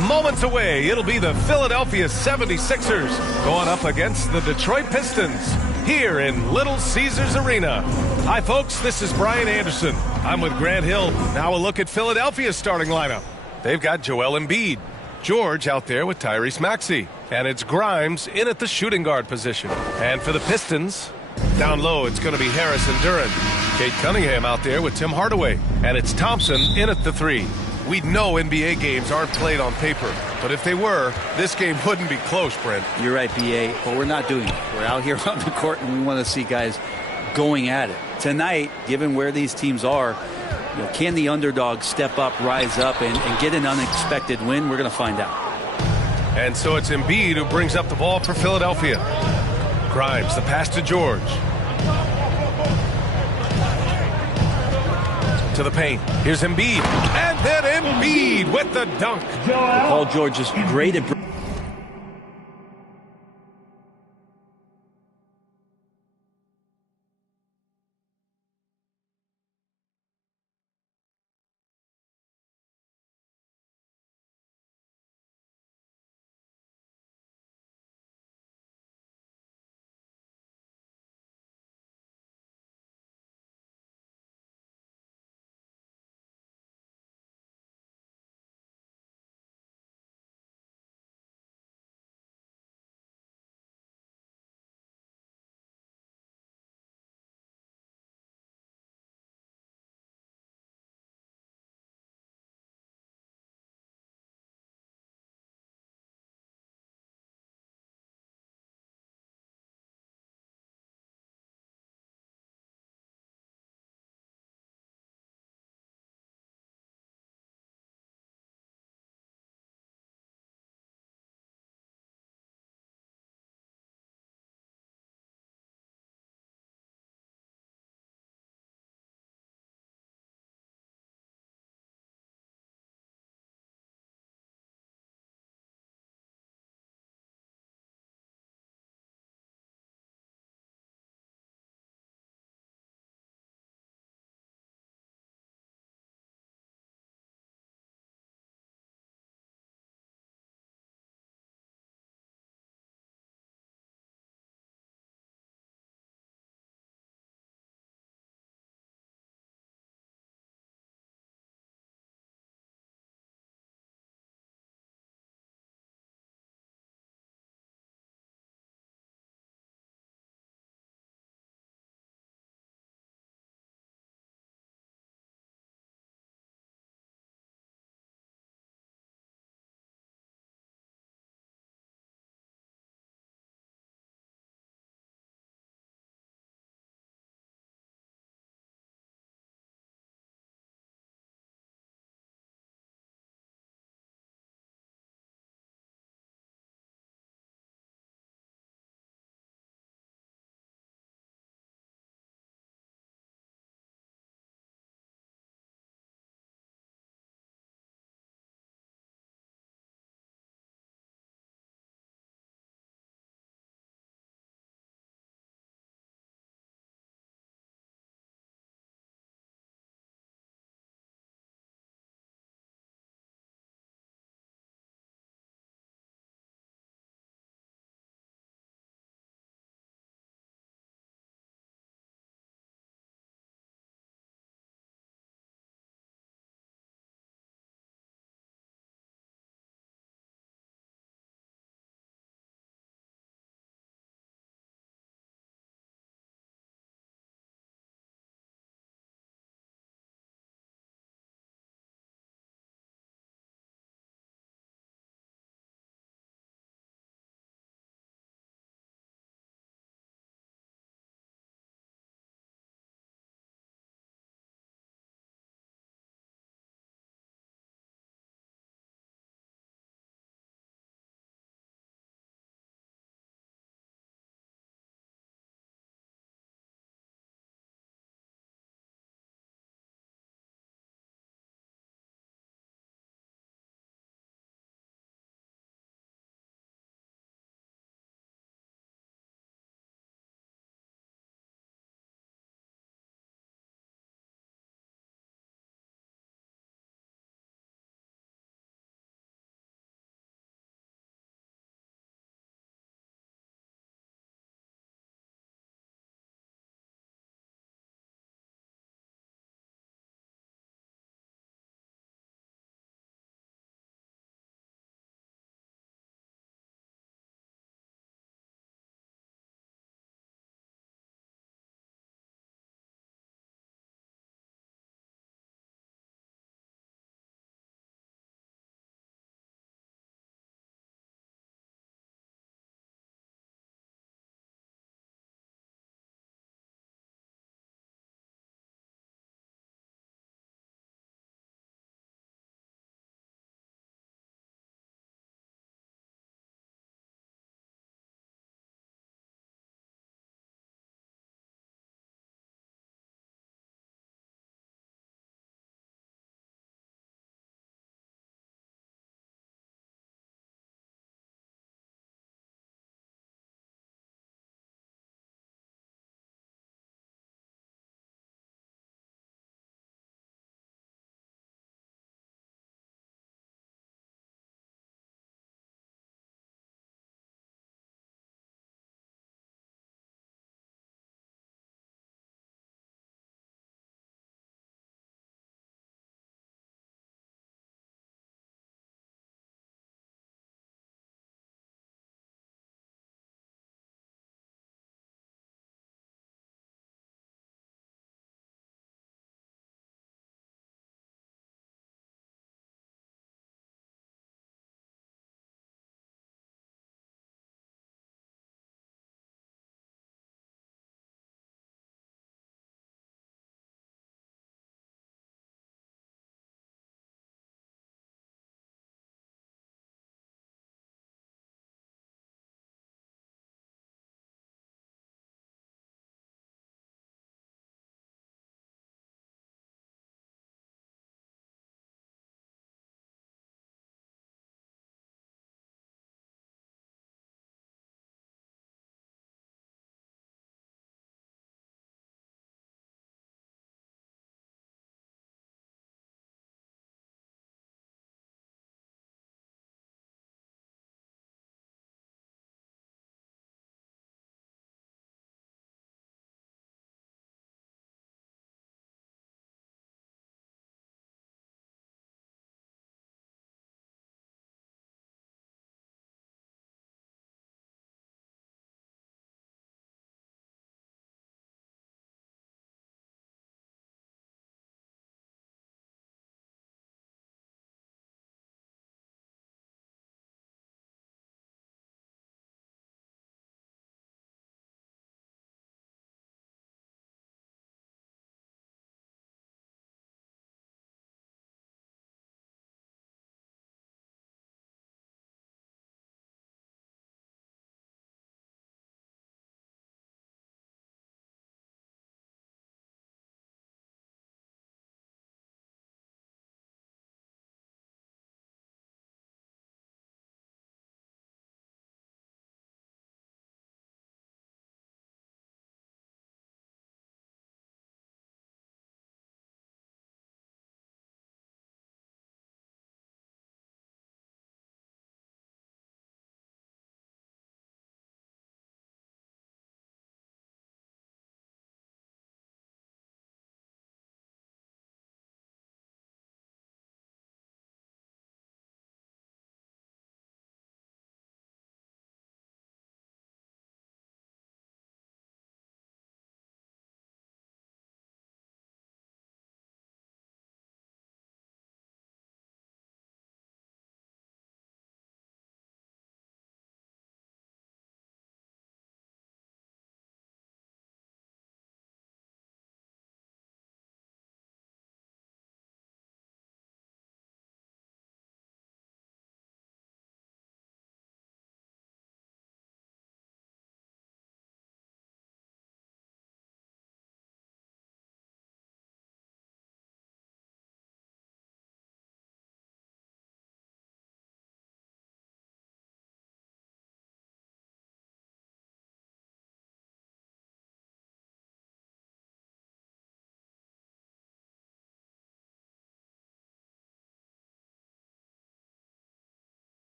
Moments away, it'll be the Philadelphia 76ers going up against the Detroit Pistons here in Little Caesars Arena. Hi, folks. This is Brian Anderson. I'm with Grant Hill. Now a look at Philadelphia's starting lineup. They've got Joel Embiid, George out there with Tyrese Maxey, and it's Grimes in at the shooting guard position. And for the Pistons, down low, it's going to be Harris and Duran. Kate Cunningham out there with Tim Hardaway, and it's Thompson in at the 3. We know NBA games aren't played on paper, but if they were, this game wouldn't be close, Brent. You're right, BA, but we're not doing it. We're out here on the court, and we want to see guys going at it. Tonight, given where these teams are, can the underdog step up, rise up, and get an unexpected win? We're going to find out. And so it's Embiid who brings up the ball for Philadelphia. Grimes, the pass to George. To the paint. Here's Embiid. And then Embiid with the dunk. Paul George is great at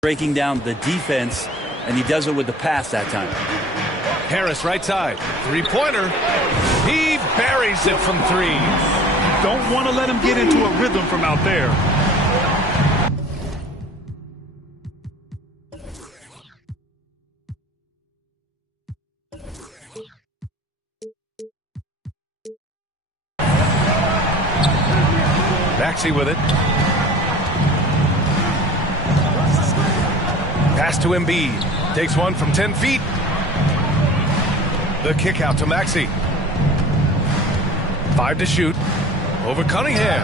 breaking down the defense, and he does it with the pass that time. Harris, right side. Three-pointer. He buries it from 3. Don't want to let him get into a rhythm from out there. Maxey with it. Pass to Embiid. Takes one from 10 feet. The kick out to Maxey. 5 to shoot. Over Cunningham.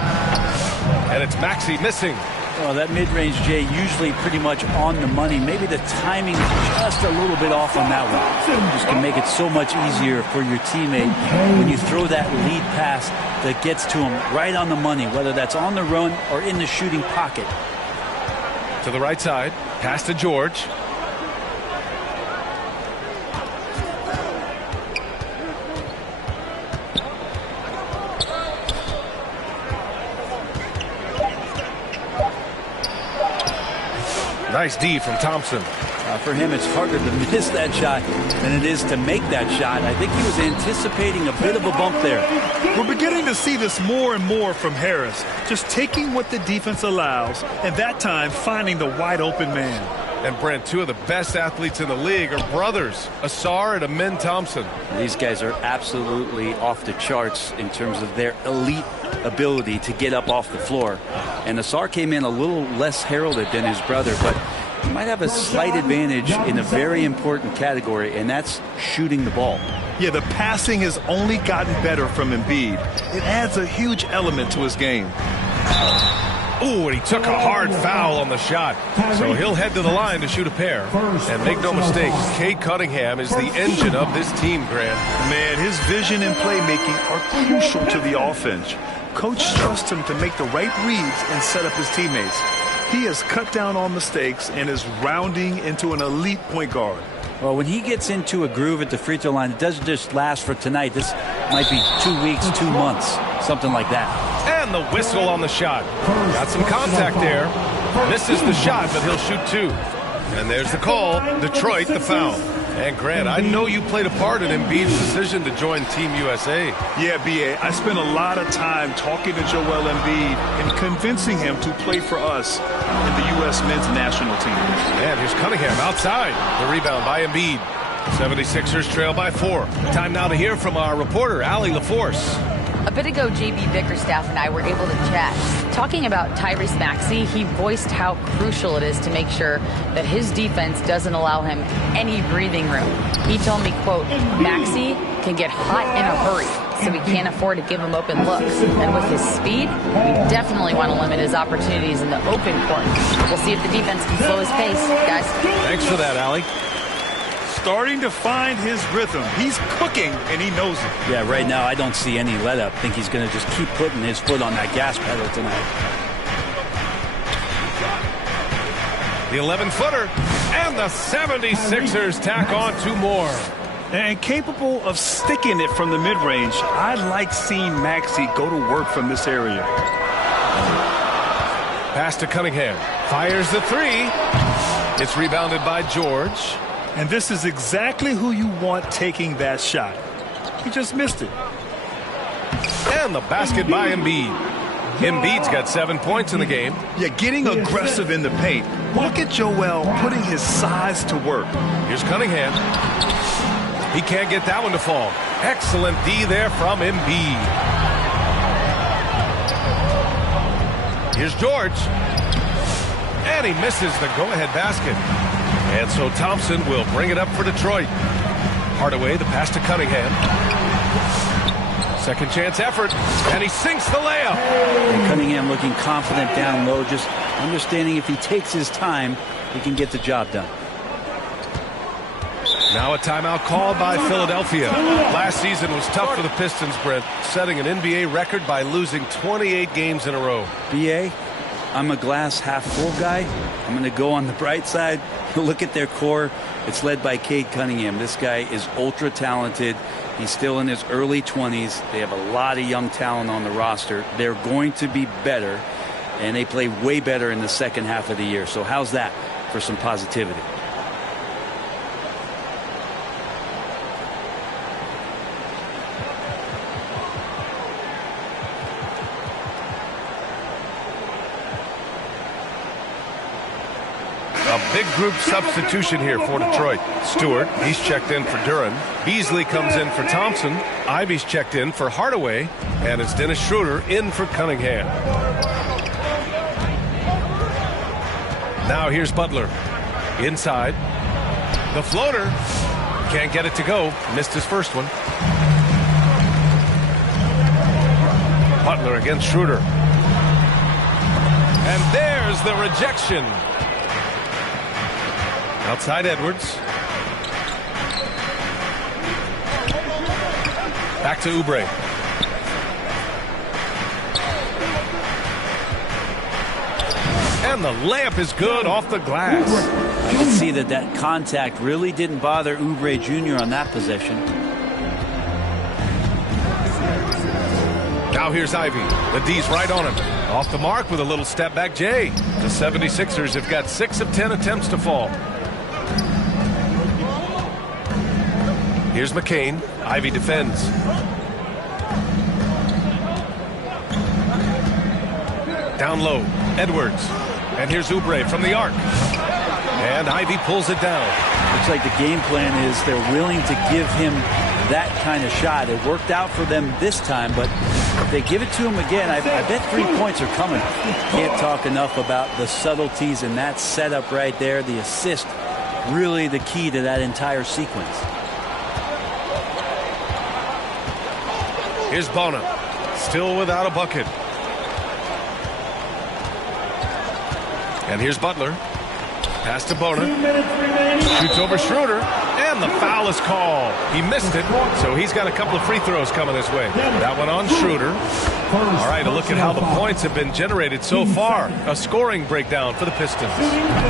And it's Maxey missing. Oh, that mid-range, Jay, usually pretty much on the money. Maybe the timing just a little bit off on that one. Just can make it so much easier for your teammate when you throw that lead pass that gets to him right on the money, whether that's on the run or in the shooting pocket. To the right side. Pass to George. Nice D from Thompson. For him, it's harder to miss that shot than it is to make that shot. I think he was anticipating a bit of a bump there. We're beginning to see this more and more from Harris. Just taking what the defense allows, and that time finding the wide open man. And Brent, 2 of the best athletes in the league are brothers, Asar and Amin Thompson. These guys are absolutely off the charts in terms of their elite ability to get up off the floor. And Asar came in a little less heralded than his brother, but he might have a slight advantage in a very important category, and that's shooting the ball. Yeah, the passing has only gotten better from Embiid. It adds a huge element to his game. Ooh, and he took a hard foul on the shot. So he'll head to the line to shoot a pair. And make no mistake, Cade Cunningham is the engine of this team, Grant. Man, his vision and playmaking are crucial to the offense. Coach trusts him to make the right reads and set up his teammates. He has cut down on mistakes and is rounding into an elite point guard. Well, when he gets into a groove at the free throw line, it doesn't just last for tonight. This might be 2 weeks, 2 months, something like that. And the whistle on the shot. Got some contact there. Misses the shot, but he'll shoot 2. And there's the call. Detroit, the foul. And Grant, I know you played a part in Embiid's decision to join Team USA. Yeah, B.A., I spent a lot of time talking to Joel Embiid and convincing him to play for us in the U.S. men's national team. And here's Cunningham outside. The rebound by Embiid. 76ers trail by 4. Time now to hear from our reporter, Allie LaForce. A bit ago, J.B. Bickerstaff and I were able to chat. Talking about Tyrese Maxey, he voiced how crucial it is to make sure that his defense doesn't allow him any breathing room. He told me, quote, Maxey can get hot in a hurry, so we can't afford to give him open looks. And with his speed, we definitely want to limit his opportunities in the open court. We'll see if the defense can slow his pace, guys. Thanks for that, Allie. Starting to find his rhythm. He's cooking, and he knows it. Yeah, right now I don't see any let up. I think he's going to just keep putting his foot on that gas pedal tonight. The 11-footer, and the 76ers tack on 2 more. And capable of sticking it from the mid-range. I like seeing Maxey go to work from this area. Pass to Cunningham. Fires the 3. It's rebounded by George. And this is exactly who you want taking that shot. He just missed it. And the basket by Embiid. Embiid's got 7 points in the game. Yeah, getting aggressive in the paint. Look at Joel putting his size to work. Here's Cunningham. He can't get that one to fall. Excellent D there from Embiid. Here's George. And he misses the go-ahead basket. And so Thompson will bring it up for Detroit. Hardaway, the pass to Cunningham. Second chance effort, and he sinks the layup. And Cunningham looking confident down low, just understanding if he takes his time, he can get the job done. Now a timeout called by Philadelphia. Last season was tough for the Pistons, Brent, setting an NBA record by losing 28 games in a row. B.A., I'm a glass half full guy. I'm going to go on the bright side. Look at their core. It's led by Cade Cunningham. This guy is ultra talented. He's still in his early 20s. They have a lot of young talent on the roster. They're going to be better, and they play way better in the second half of the year. So how's that? for some positivity. A big group substitution here for Detroit. Stewart, he's checked in for Duran. Beasley comes in for Thompson. Ivy's checked in for Hardaway. And it's Dennis Schroeder in for Cunningham. Now here's Butler. Inside. The floater. Can't get it to go. Missed his first one. Butler against Schroeder. And there's the rejection. Outside Edwards. Back to Oubre. And the layup is good off the glass. I can see that contact really didn't bother Oubre Jr. on that possession. Now here's Ivy. The D's right on him. Off the mark with a little step back Jay. The 76ers have got 6 of 10 attempts to fall. Here's McCain. Ivy defends. Down low. Edwards. And here's Oubre from the arc. And Ivy pulls it down. Looks like the game plan is they're willing to give him that kind of shot. It worked out for them this time, but if they give it to him again, I bet 3 points are coming. Can't talk enough about the subtleties in that setup right there. The assist, really the key to that entire sequence. Here's Bona, still without a bucket. And here's Butler. Pass to Bona. Shoots over Schroeder. And the foul is called. He missed it, so he's got a couple of free throws coming his way. That one on Schroeder. All right, a look at how the points have been generated so far. A scoring breakdown for the Pistons.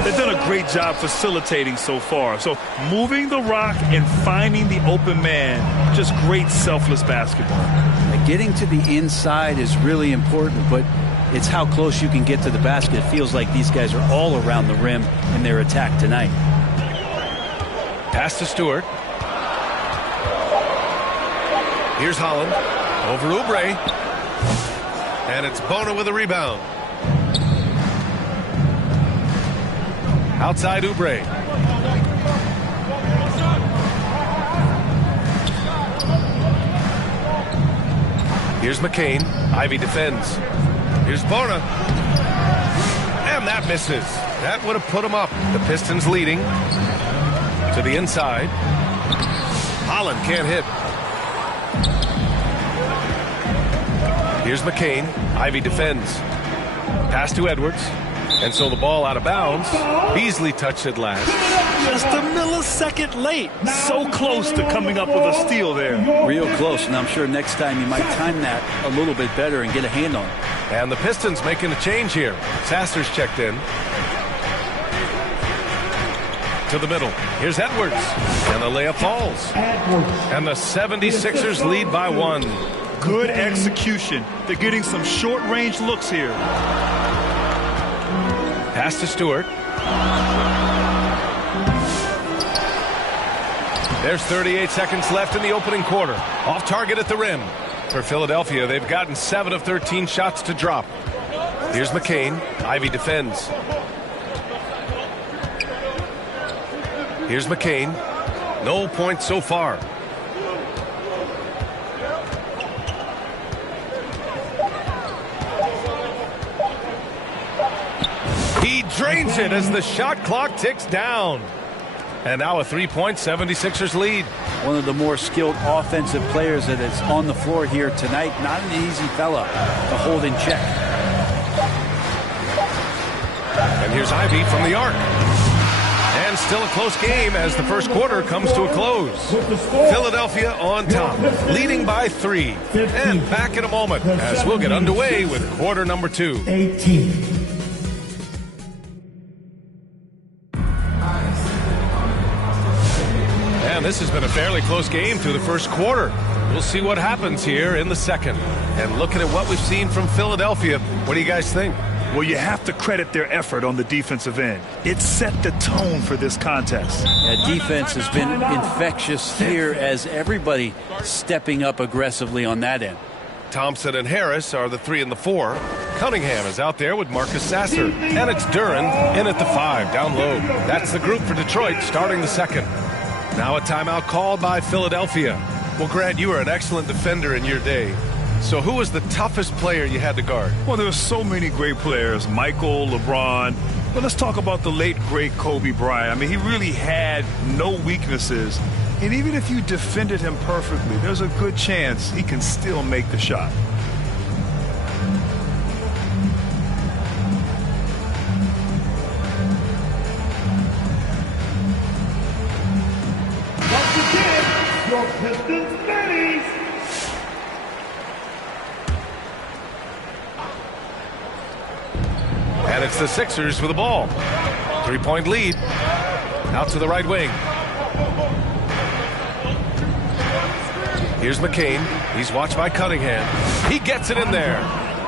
They've done a great job facilitating so far. So moving the rock and finding the open man. Just great selfless basketball. Getting to the inside is really important, but it's how close you can get to the basket. It feels like these guys are all around the rim in their attack tonight. Pass to Stewart. Here's Holland. Over Oubre. And it's Bona with a rebound. Outside Oubre. Here's McCain. Ivy defends. Here's Bona. And that misses. That would have put him up. The Pistons leading. To the inside. Holland can't hit. Here's McCain. Ivy defends. Pass to Edwards. And so the ball out of bounds. Beasley touched it last. Just a millisecond late. So close to coming up with a steal there. Real close, and I'm sure next time you might time that a little bit better and get a hand on it. And the Pistons making a change here. Sasser's checked in. To the middle. Here's Edwards. And the layup falls. And the 76ers lead by 1. Good execution. They're getting some short-range looks here. Pass to Stewart. There's 38 seconds left in the opening quarter. Off target at the rim. For Philadelphia, they've gotten 7 of 13 shots to drop. Here's McCain. Ivy defends. Here's McCain. No points so far. He drains it as the shot clock ticks down. And now a 3-point 76ers lead. One of the more skilled offensive players that is on the floor here tonight. Not an easy fella to hold in check. And here's Ivy from the arc. And still a close game as the first quarter comes to a close. Philadelphia on top, leading by 3. And back in a moment as we'll get underway with quarter number 2. 18. And this has been a fairly close game through the first quarter. We'll see what happens here in the second. And looking at what we've seen from Philadelphia, what do you guys think? Well, you have to credit their effort on the defensive end. It set the tone for this contest. That defense has been infectious here as everybody stepping up aggressively on that end. Thompson and Harris are the 3 and the 4. Cunningham is out there with Marcus Sasser. And it's Duran in at the 5, down low. That's the group for Detroit starting the second. Now a timeout called by Philadelphia. Well, Grant, you were an excellent defender in your day. So who was the toughest player you had to guard? Well, there were so many great players, Michael, LeBron. But let's talk about the late, great Kobe Bryant. I mean, he really had no weaknesses. And even if you defended him perfectly, there's a good chance he can still make the shot. Once again, your Pistons Bennies. And it's the Sixers with the ball. 3-point lead. Out to the right wing. Here's McCain. He's watched by Cunningham. He gets it in there.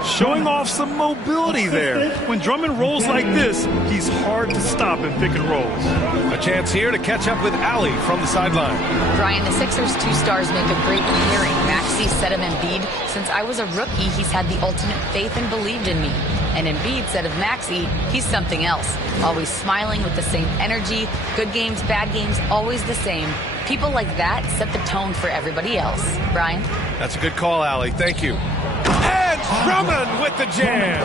Showing off some mobility there. When Drummond rolls like this, he's hard to stop in pick and rolls. A chance here to catch up with Allie from the sideline. Brian, the Sixers' 2 stars make a great pairing. Maxey said of Embiid, since I was a rookie, he's had the ultimate faith and believed in me. And Embiid said of Maxey, he's something else. Always smiling with the same energy. Good games, bad games, always the same. People like that set the tone for everybody else. Brian? That's a good call, Allie. Thank you. And Drummond with the jam.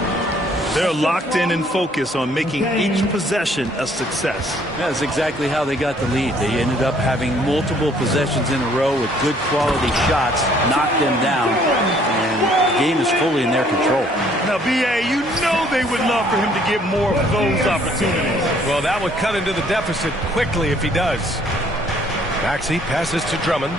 They're locked in and focused on making each possession a success. That's exactly how they got the lead. They ended up having multiple possessions in a row with good quality shots, knocked them down, and the game is fully in their control. Now, B.A., you know they would love for him to get more of those opportunities. Well, that would cut into the deficit quickly if he does. Maxey passes to Drummond.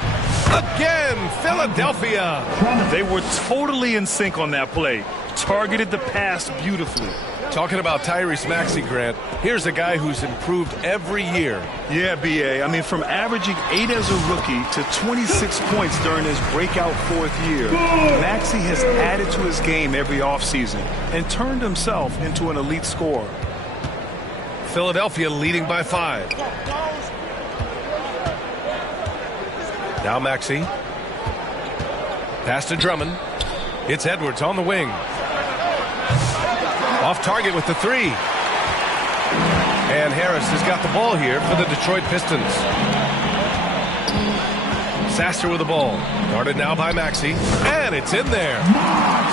Again, Philadelphia. They were totally in sync on that play. Targeted the pass beautifully. Talking about Tyrese Maxey, Grant, here's a guy who's improved every year. Yeah, B.A., I mean, from averaging 8 as a rookie to 26 points during his breakout 4th year, Maxey has added to his game every offseason and turned himself into an elite scorer. Philadelphia leading by 5. Now Maxey. Pass to Drummond. It's Edwards on the wing. Off target with the 3. And Harris has got the ball here for the Detroit Pistons. Sasser with the ball. Guarded now by Maxey. And it's in there.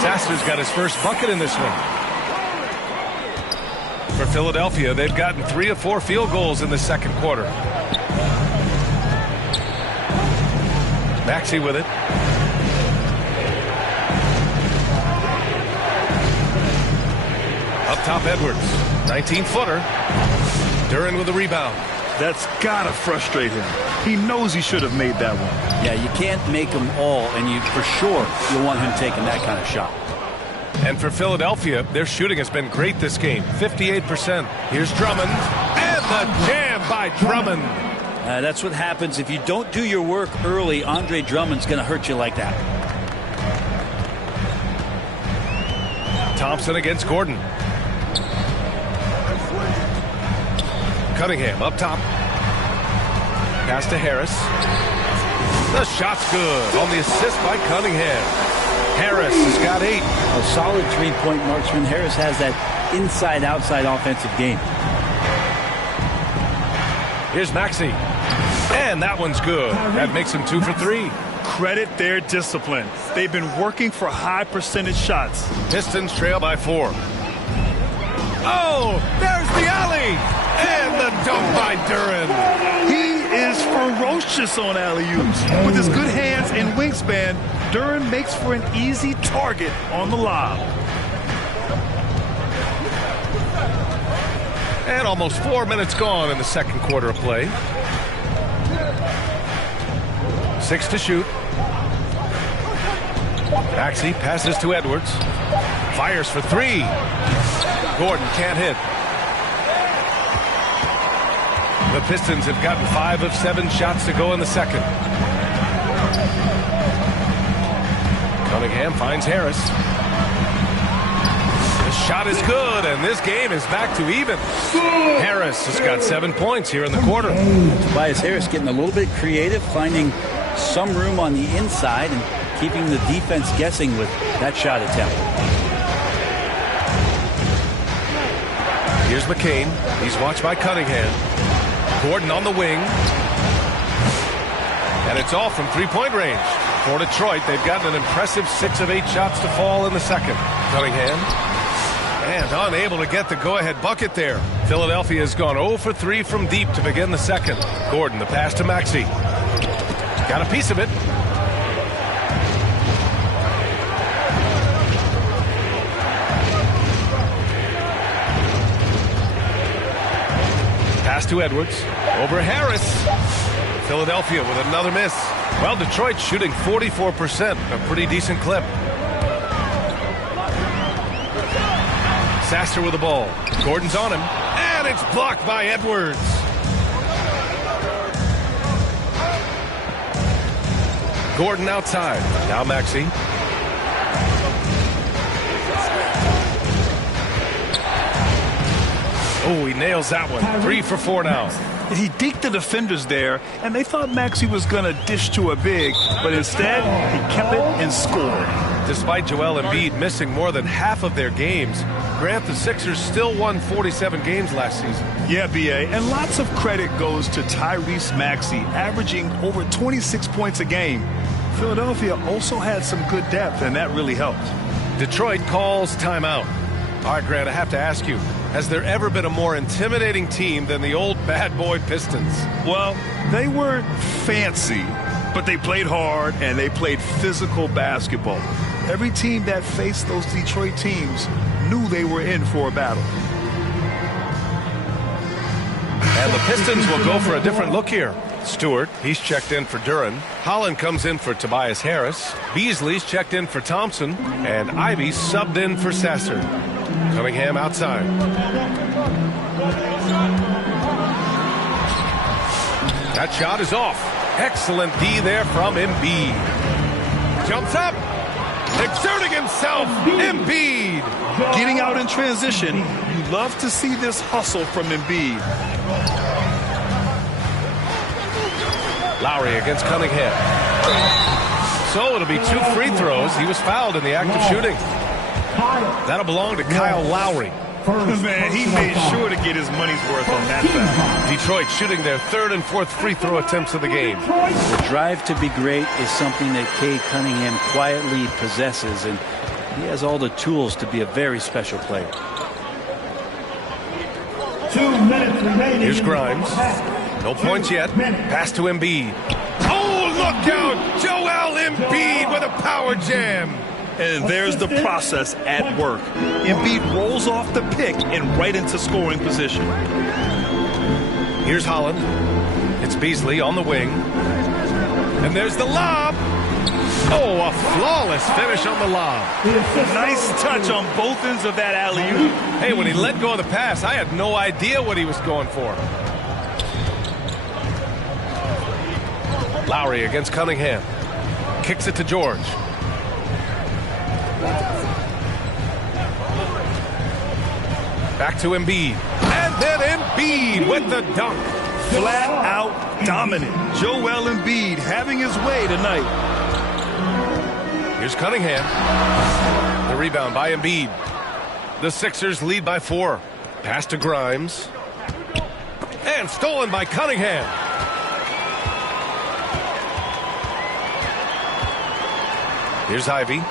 Sasser's got his first bucket in this one. For Philadelphia, they've gotten 3 of 4 field goals in the second quarter. Maxey with it. Up top, Edwards. 19-footer. Duran with the rebound. That's got to frustrate him. He knows he should have made that one. Yeah, you can't make them all, and you for sure you want him taking that kind of shot. And for Philadelphia, their shooting has been great this game. 58%. Here's Drummond. And the jam by Drummond. That's what happens if you don't do your work early. Andre Drummond's going to hurt you like that. Thompson against Gordon. Cunningham up top. Pass to Harris. The shot's good on the assist by Cunningham. Harris has got 8. A solid 3-point marksman. Harris has that inside-outside offensive game. Here's Maxey. And that one's good. That makes him 2 for 3. Credit their discipline. They've been working for high percentage shots. Pistons trail by 4. Oh, there's the alley. And the dunk by Duran. He is ferocious on alley-oops. With his good hands and wingspan, Duran makes for an easy target on the lob. And almost 4 minutes gone in the second quarter of play. 6 to shoot. Maxey passes to Edwards. Fires for 3. Gordon can't hit. The Pistons have gotten 5 of 7 shots to go in the second. Cunningham finds Harris. The Shot is good, and this game is back to even. Harris has got 7 points here in the quarter. Tobias Harris getting a little bit creative, finding some room on the inside and keeping the defense guessing with that shot attempt. Here's McCain. He's watched by Cunningham. Gordon on the wing. And it's all from three-point range. For Detroit, they've gotten an impressive 6 of 8 shots to fall in the second. Cunningham. And unable to get the go-ahead bucket there. Philadelphia has gone 0 for 3 from deep to begin the second. Gordon, the pass to Maxey. Got a piece of it. Pass to Edwards. Over Harris. Philadelphia with another miss. Well, Detroit shooting 44%, a pretty decent clip. Sasser with the ball. Gordon's on him, and it's blocked by Edwards. Gordon outside. Now Maxey. Oh, he nails that one. 3 for 4 now. He deked the defenders there, and they thought Maxey was going to dish to a big, but instead, he kept it and scored. Despite Joel Embiid missing more than half of their games, Grant, the Sixers still won 47 games last season. Yeah, B.A., and lots of credit goes to Tyrese Maxey, averaging over 26 points a game. Philadelphia also had some good depth, and that really helped. Detroit calls timeout. All right, Grant, I have to ask you, has there ever been a more intimidating team than the old bad boy Pistons? Well, they weren't fancy, but they played hard and they played physical basketball. Every team that faced those Detroit teams knew they were in for a battle. And the Pistons will go for a different look here. Stewart, he's checked in for Duran. Holland comes in for Tobias Harris. Beasley's checked in for Thompson. And Ivy subbed in for Sasser. Cunningham outside. That shot is off. Excellent D there from Embiid. Jumps up. Exerting himself. Embiid. Getting out in transition. You love to see this hustle from Embiid. Lowry against Cunningham. So it'll be 2 free throws. He was fouled in the act of shooting. That'll belong to Kyle Lowry. Man, he made sure to get his money's worth on that foul. Detroit shooting their 3rd and 4th free throw attempts of the game. The drive to be great is something that Cade Cunningham quietly possesses, and he has all the tools to be a very special player. 2 minutes remaining. Here's Grimes. No points yet. Pass to Embiid. Oh, look out! Joel Embiid with a power jam. And there's the process at work. Embiid rolls off the pick and right into scoring position. Here's Holland. It's Beasley on the wing. And there's the lob. Oh, a flawless finish on the lob. Nice touch on both ends of that alley-oop. Hey, when he let go of the pass, I had no idea what he was going for. Lowry against Cunningham. Kicks it to George. Back to Embiid. And then Embiid with the dunk. Flat out dominant. Joel Embiid having his way tonight. Here's Cunningham. The rebound by Embiid. The Sixers lead by 4. Pass to Grimes. And stolen by Cunningham. Here's Ivy.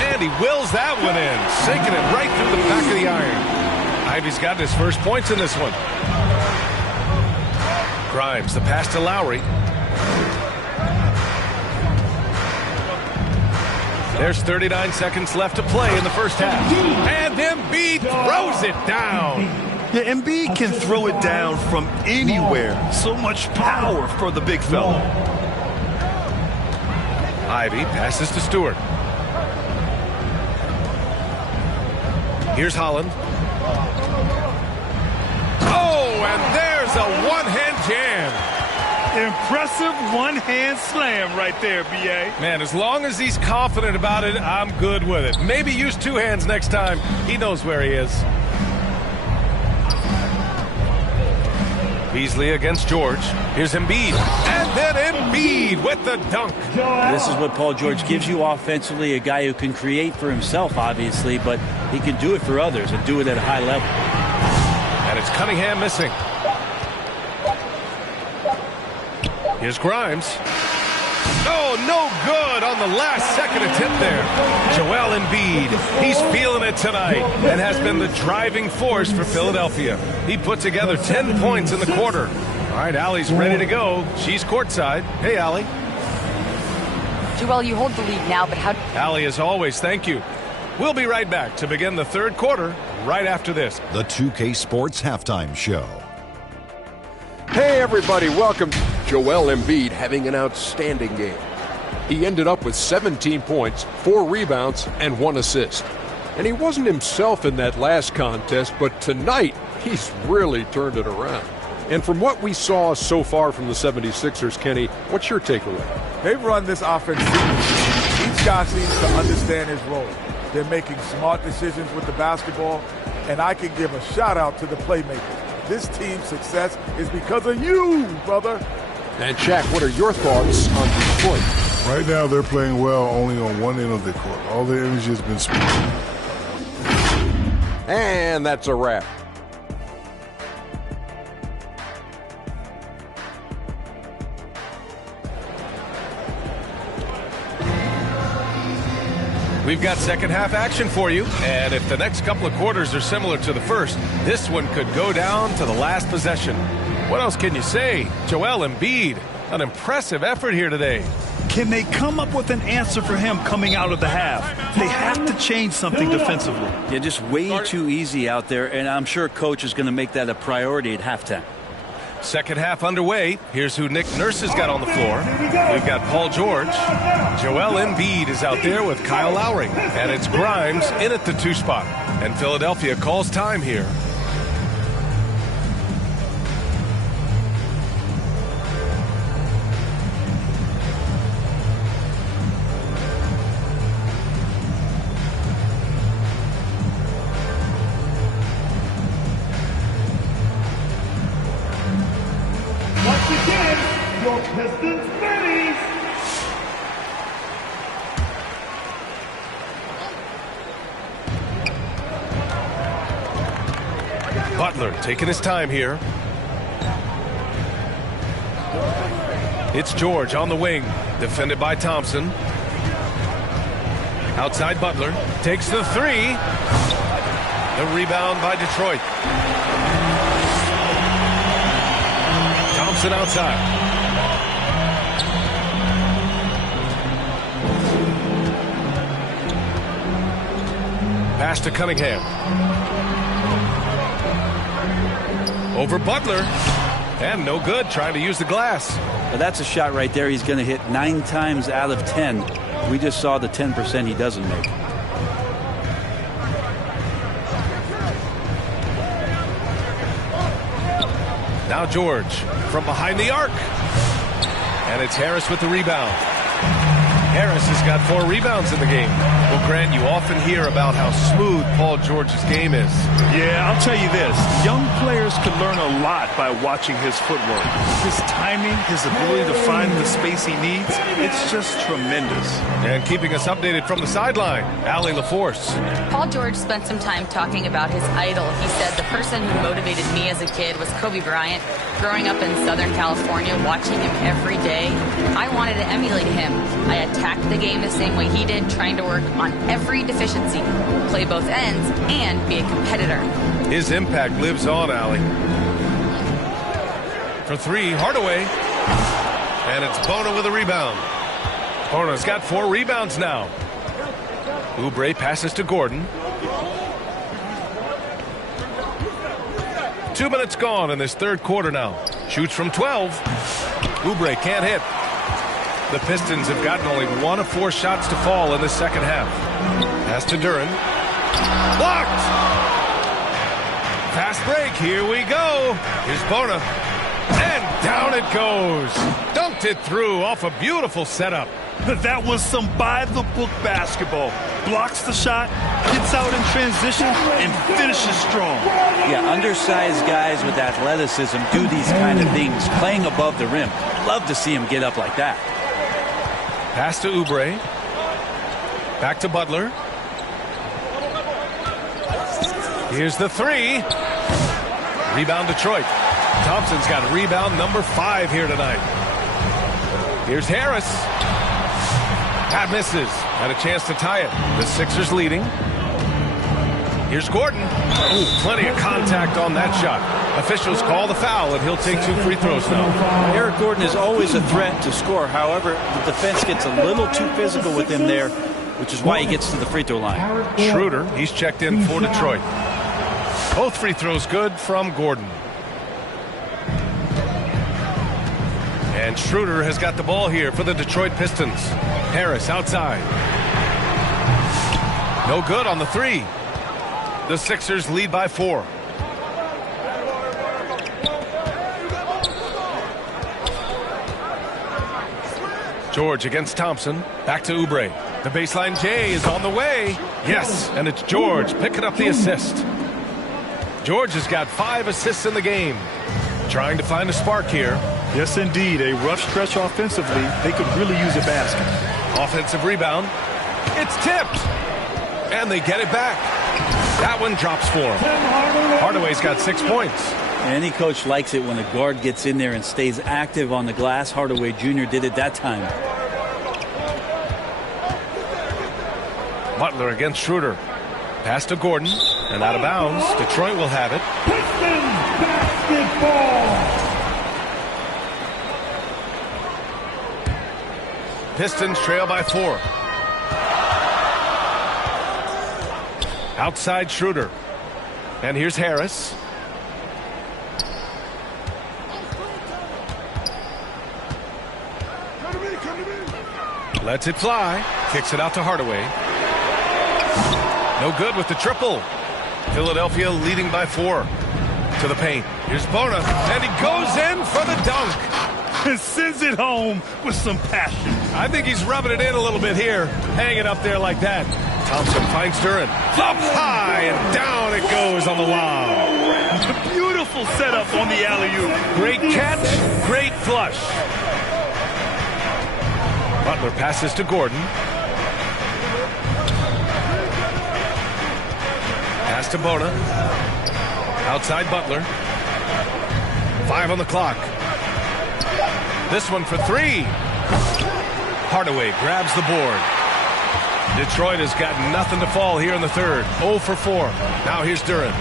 And he wills that one in, sinking it right through the back of the iron. Ivy's got his first points in this one. Grimes, the pass to Lowry. There's 39 seconds left to play in the first half. And Embiid throws it down. Yeah, Embiid can throw it down from anywhere. So much power for the big fella. Ivy passes to Stewart. Here's Holland. Oh, and there's a one-hand jam. Impressive one-hand slam right there, B.A. Man, as long as he's confident about it, I'm good with it. Maybe use two hands next time. He knows where he is. Beasley against George. Here's Embiid. And then Embiid with the dunk. This is what Paul George gives you offensively, a guy who can create for himself, obviously, but he can do it for others and do it at a high level. And it's Cunningham missing. Here's Grimes. Oh, no good on the last second attempt there. Joel Embiid, he's feeling it tonight and has been the driving force for Philadelphia. He put together 10 points in the quarter. All right, Allie's ready to go. She's courtside. Hey, Allie. Joel, you hold the lead now, but how... Allie, as always, thank you. We'll be right back to begin the third quarter right after this. The 2K Sports Halftime Show. Hey everybody, welcome. Joel Embiid having an outstanding game. He ended up with 17 points, 4 rebounds, and 1 assist. And he wasn't himself in that last contest, but tonight he's really turned it around. And from what we saw so far from the 76ers, Kenny, what's your takeaway? They've run this offense seamlessly. Each guy seems to understand his role. They're making smart decisions with the basketball, and I can give a shout out to the playmakers. This team's success is because of you, brother. And Shaq, what are your thoughts on Detroit? Right now, they're playing well only on one end of the court. All their energy has been spent. And that's a wrap. We've got second half action for you, and if the next couple of quarters are similar to the first, this one could go down to the last possession. What else can you say? Joel Embiid, an impressive effort here today. Can they come up with an answer for him coming out of the half? They have to change something defensively. Yeah, just way too easy out there, and I'm sure Coach is going to make that a priority at halftime. Second half underway. Here's who Nick Nurse has got on the floor. We've got Paul George. Joel Embiid is out there with Kyle Lowry. And it's Grimes in at the 2 spot. And Philadelphia calls time here. Once again, your Pistons Bennies. Butler taking his time here. It's George on the wing, defended by Thompson. Outside Butler, takes the 3. The rebound by Detroit. Thompson outside. Pass to Cunningham. Over Butler. And no good, trying to use the glass. Well, that's a shot right there he's going to hit 9 times out of 10. We just saw the 10% he doesn't make. Now George from behind the arc. And it's Harris with the rebound. Harris has got 4 rebounds in the game. Well, Grant, you often hear about how smooth Paul George's game is. Yeah, I'll tell you this. Young players can learn a lot by watching his footwork. His timing, his ability to find the space he needs, it's just tremendous. And keeping us updated from the sideline, Allie LaForce. Paul George spent some time talking about his idol. He said, the person who motivated me as a kid was Kobe Bryant. Growing up in Southern California, watching him every day, I wanted to emulate him. I attacked the game the same way he did, trying to work on every deficiency, play both ends, and be a competitor. His impact lives on, Allie. For 3, Hardaway. And it's Bona with a rebound. Bona's got 4 rebounds now. Oubre passes to Gordon. 2 minutes gone in this third quarter now. Shoots from 12. Oubre can't hit. The Pistons have gotten only 1 of 4 shots to fall in the second half. Pass to Duren. Blocked! Fast break, here we go. Here's Bona. And down down it goes. Dunked it through off a beautiful setup. That was some by-the-book basketball. Blocks the shot, gets out in transition, and finishes strong. Yeah, undersized guys with athleticism do these kind of things, playing above the rim. Love to see him get up like that. Pass to Oubre. Back to Butler. Here's the three. Rebound Detroit. Thompson's got rebound number 5 here tonight. Here's Harris. That misses. Had a chance to tie it. The Sixers leading. Here's Gordon. Ooh, plenty of contact on that shot. Officials call the foul, and he'll take 2 free throws now. Eric Gordon is always a threat to score. However, the defense gets a little too physical with him there, which is why he gets to the free throw line. Schroeder, he's checked in for Detroit. Both free throws good from Gordon. And Schroeder has got the ball here for the Detroit Pistons. Harris outside. No good on the three. The Sixers lead by 4. George against Thompson. Back to Oubre. The baseline J is on the way. Yes, and it's George picking up the assist. George has got 5 assists in the game. Trying to find a spark here. Yes, indeed. A rough stretch offensively. They could really use a basket. Offensive rebound. It's tipped. And they get it back. That one drops for him. Hardaway's got 6 points. Any coach likes it when a guard gets in there and stays active on the glass. Hardaway Jr. did it that time. Butler against Schroeder. Pass to Gordon. And out of bounds. Detroit will have it. Pistons basketball. Pistons trail by 4. Outside Schroeder. And here's Harris. Lets it fly. Kicks it out to Hardaway. No good with the triple. Philadelphia leading by 4. To the paint. Here's Bona. And he goes in for the dunk. And sends it home with some passion. I think he's rubbing it in a little bit here. Hang it up there like that. Thompson finds Duren. Up high and down it goes on the lob. Beautiful setup on the alley-oop. Great catch, great flush. Butler passes to Gordon. Pass to Bona. Outside Butler. 5 on the clock. This one for 3. Hardaway grabs the board. Detroit has got nothing to fall here in the third. 0 for 4. Now here's Duren.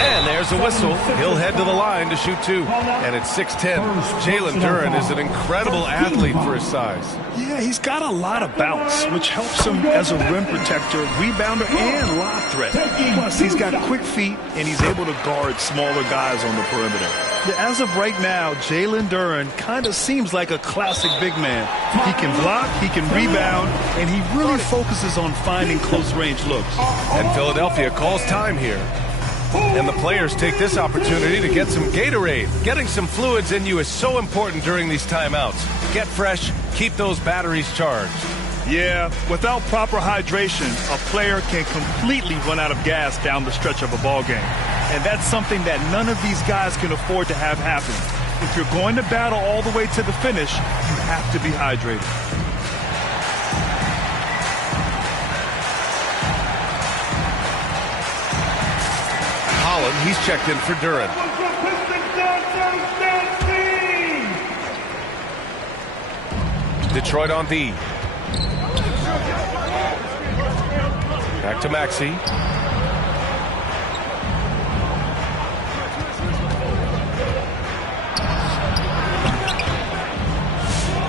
And there's a whistle. He'll head to the line to shoot 2. And it's 6-10. Jalen Duren is an incredible athlete for his size. Yeah, he's got a lot of bounce, which helps him as a rim protector, rebounder, and lob threat. Plus, he's got quick feet, and he's able to guard smaller guys on the perimeter. Yeah, as of right now, Jalen Duren kind of seems like a classic big man. He can block, he can rebound, and he really focuses on finding close-range looks. And Philadelphia calls time here. And the players take this opportunity to get some Gatorade. Getting some fluids in you is so important during these timeouts. Get fresh, keep those batteries charged. Yeah, without proper hydration, a player can completely run out of gas down the stretch of a ball game. And that's something that none of these guys can afford to have happen. If you're going to battle all the way to the finish, you have to be hydrated. Holland, he's checked in for Duren. Detroit on D. Back to Maxey.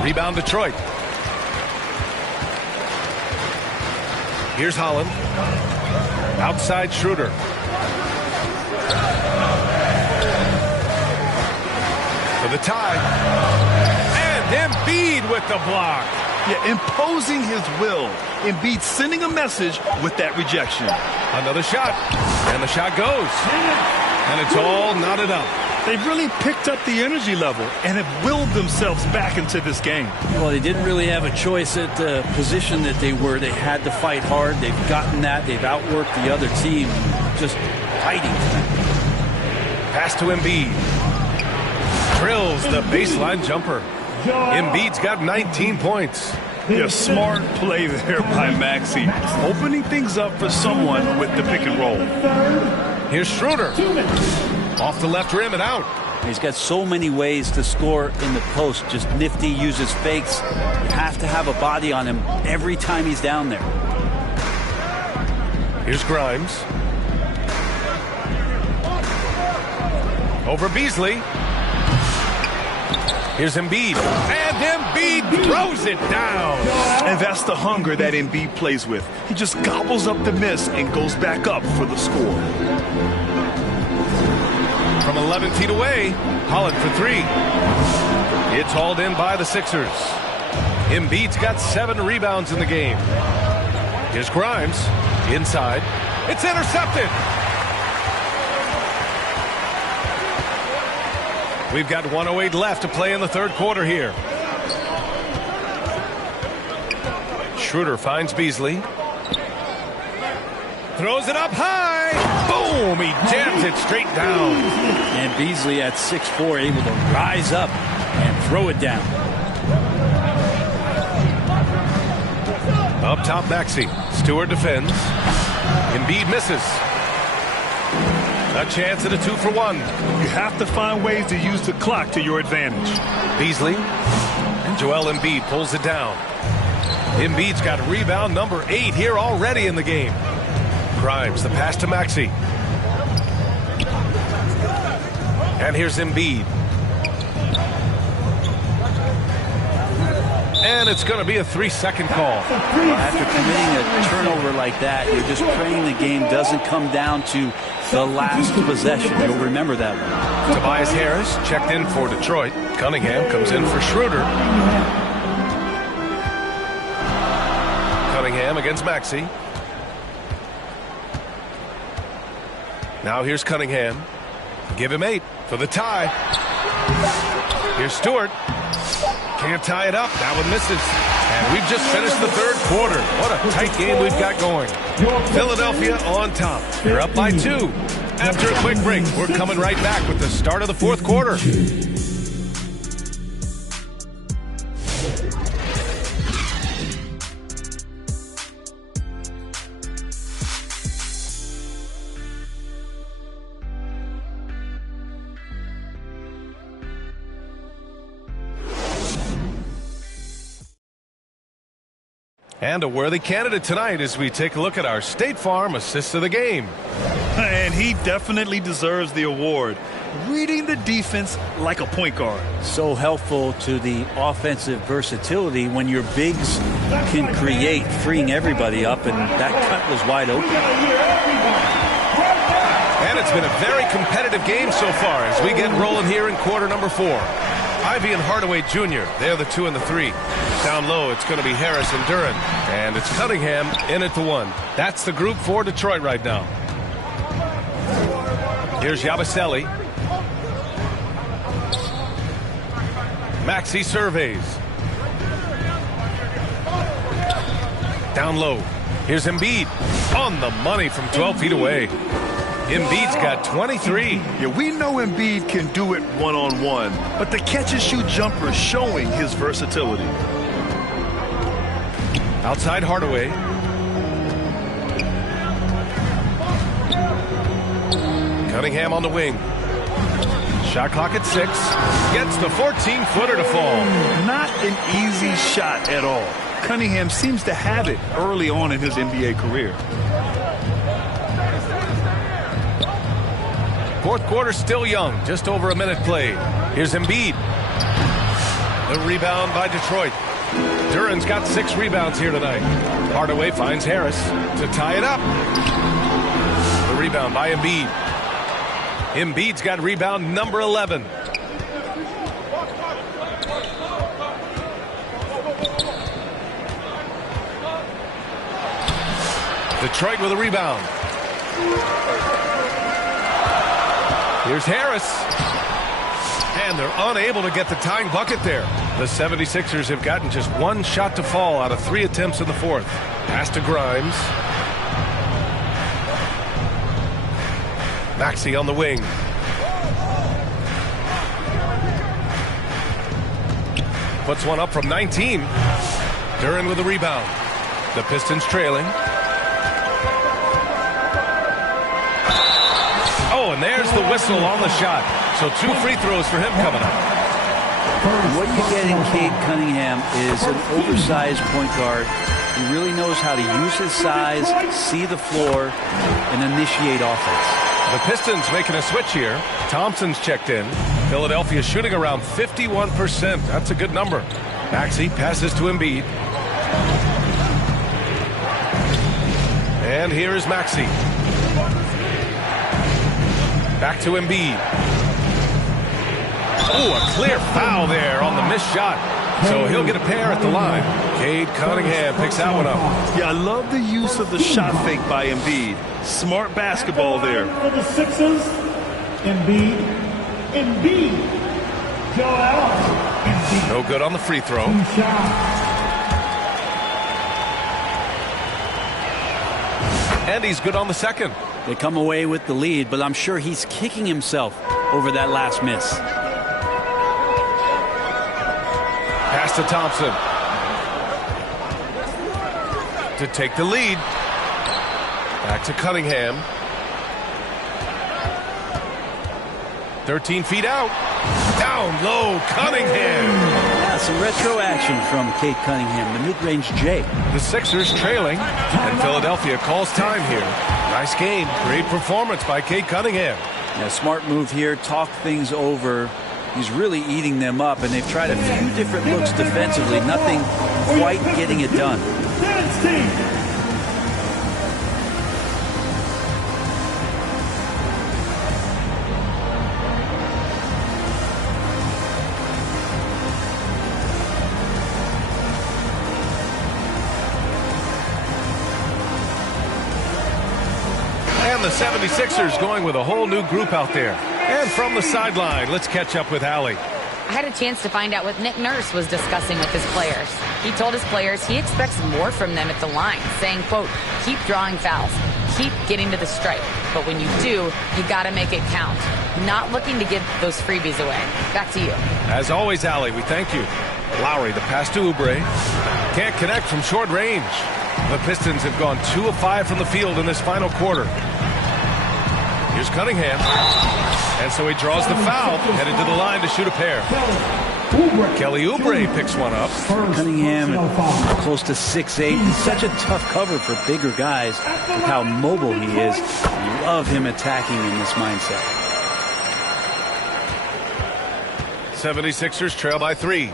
Rebound Detroit. Here's Holland. Outside Schroeder. For the tie. And Embiid with the block. Yeah, imposing his will. Embiid sending a message with that rejection. Another shot. And the shot goes. And it's all knotted up. They've really picked up the energy level and have willed themselves back into this game. Well, they didn't really have a choice at the position that they were. They had to fight hard. They've gotten that. They've outworked the other team. Just fighting. Pass to Embiid. Drills the baseline jumper. Embiid's got 19 points. Yeah, smart play there by Maxey. Opening things up for someone with the pick and roll. Here's Schroeder. Off the left rim and out. He's got so many ways to score in the post. Just nifty, uses fakes. You have to have a body on him every time he's down there. Here's Grimes. Over Beasley. Here's Embiid. And Embiid throws it down. And that's the hunger that Embiid plays with. He just gobbles up the miss and goes back up for the score. From 11 feet away, Holland for three. It's hauled in by the Sixers. Embiid's got 7 rebounds in the game. Here's Grimes. Inside. It's intercepted. We've got 1:08 left to play in the third quarter here. Schroeder finds Beasley. Throws it up high. Boom! He jams it straight down. And Beasley at 6'4", able to rise up and throw it down. Up top, Maxey. Stewart defends. Embiid misses. A chance at a 2-for-1. You have to find ways to use the clock to your advantage. Beasley. And Joel Embiid pulls it down. Embiid's got rebound number 8 here already in the game. Grimes, the pass to Maxey. And here's Embiid. And it's going to be a 3-second call. After committing a turnover like that, you're just praying the game doesn't come down to the last possession. You'll remember that one. Tobias Harris checked in for Detroit. Cunningham comes in for Schroeder. Cunningham against Maxey. Now here's Cunningham. Give him 8 for the tie. Here's Stewart. Can't tie it up. That one misses. And we've just finished the third quarter. What a tight game we've got going. Philadelphia on top. They're up by 2. After a quick break, we're coming right back with the start of the fourth quarter. And a worthy candidate tonight as we take a look at our State Farm assist of the game. And he definitely deserves the award. Reading the defense like a point guard. So helpful to the offensive versatility when your bigs can create, freeing everybody up, and that cut was wide open. And it's been a very competitive game so far as we get rolling here in quarter number 4. Ivy and Hardaway Jr., they're the 2 and the 3. Down low, it's going to be Harris and Duran. And it's Cunningham in at the 1. That's the group for Detroit right now. Here's Yabusele. Maxey surveys. Down low. Here's Embiid. On the money from 12 feet away. Embiid's got 23. Yeah, we know Embiid can do it one-on-one, but the catch-and-shoot jumper is showing his versatility. Outside Hardaway. Cunningham on the wing. Shot clock at 6. Gets the 14-footer to fall. Not an easy shot at all. Cunningham seems to have it early on in his NBA career. Fourth quarter still young. Just over a minute played. Here's Embiid. The rebound by Detroit. Duran's got 6 rebounds here tonight. Hardaway finds Harris to tie it up. The rebound by Embiid. Embiid's got rebound number 11. Detroit with a rebound. Here's Harris. And they're unable to get the tying bucket there. The 76ers have gotten just one shot to fall out of 3 attempts in the fourth. Pass to Grimes. Maxey on the wing. Puts one up from 19. Duran with a rebound. The Pistons trailing. Oh, and there's the whistle on the shot. So 2 free throws for him coming up. What you get in Cade Cunningham is an oversized point guard. He really knows how to use his size, see the floor, and initiate offense. The Pistons making a switch here. Thompson's checked in. Philadelphia shooting around 51%. That's a good number. Maxey passes to Embiid. And here is Maxey. Back to Embiid. Oh, a clear foul there on the missed shot. So he'll get a pair at the line. Cade Cunningham picks that one up. Yeah, I love the use of the shot fake by Embiid. Smart basketball there. For the Sixers, Embiid. Joel Embiid. No good on the free throw. And he's good on the second. They come away with the lead, but I'm sure he's kicking himself over that last miss. Pass to Thompson. To take the lead. Back to Cunningham. 13 feet out. Down low, Cunningham. Yeah, some retro action from Cade Cunningham, the mid-range J. The Sixers trailing, and Philadelphia calls time here. Nice game. Great performance by Cade Cunningham. Yeah, smart move here. Talk things over. He's really eating them up, and they've tried a few different looks defensively. Nothing quite getting it done. And the 76ers going with a whole new group out there. And from the sideline, let's catch up with Allie. I had a chance to find out what Nick Nurse was discussing with his players. He told his players he expects more from them at the line, saying, quote, keep drawing fouls, keep getting to the stripe. But when you do, you got to make it count. Not looking to give those freebies away. Back to you. As always, Allie, we thank you. Lowry, the pass to Oubre. Can't connect from short range. The Pistons have gone 2 of 5 from the field in this final quarter. Here's Cunningham. And so he draws the foul, headed to the line to shoot a pair. Kelly Oubre picks one up. Cunningham close to 6'8". He's such a tough cover for bigger guys with how mobile he is. I love him attacking in this mindset. 76ers trail by 3.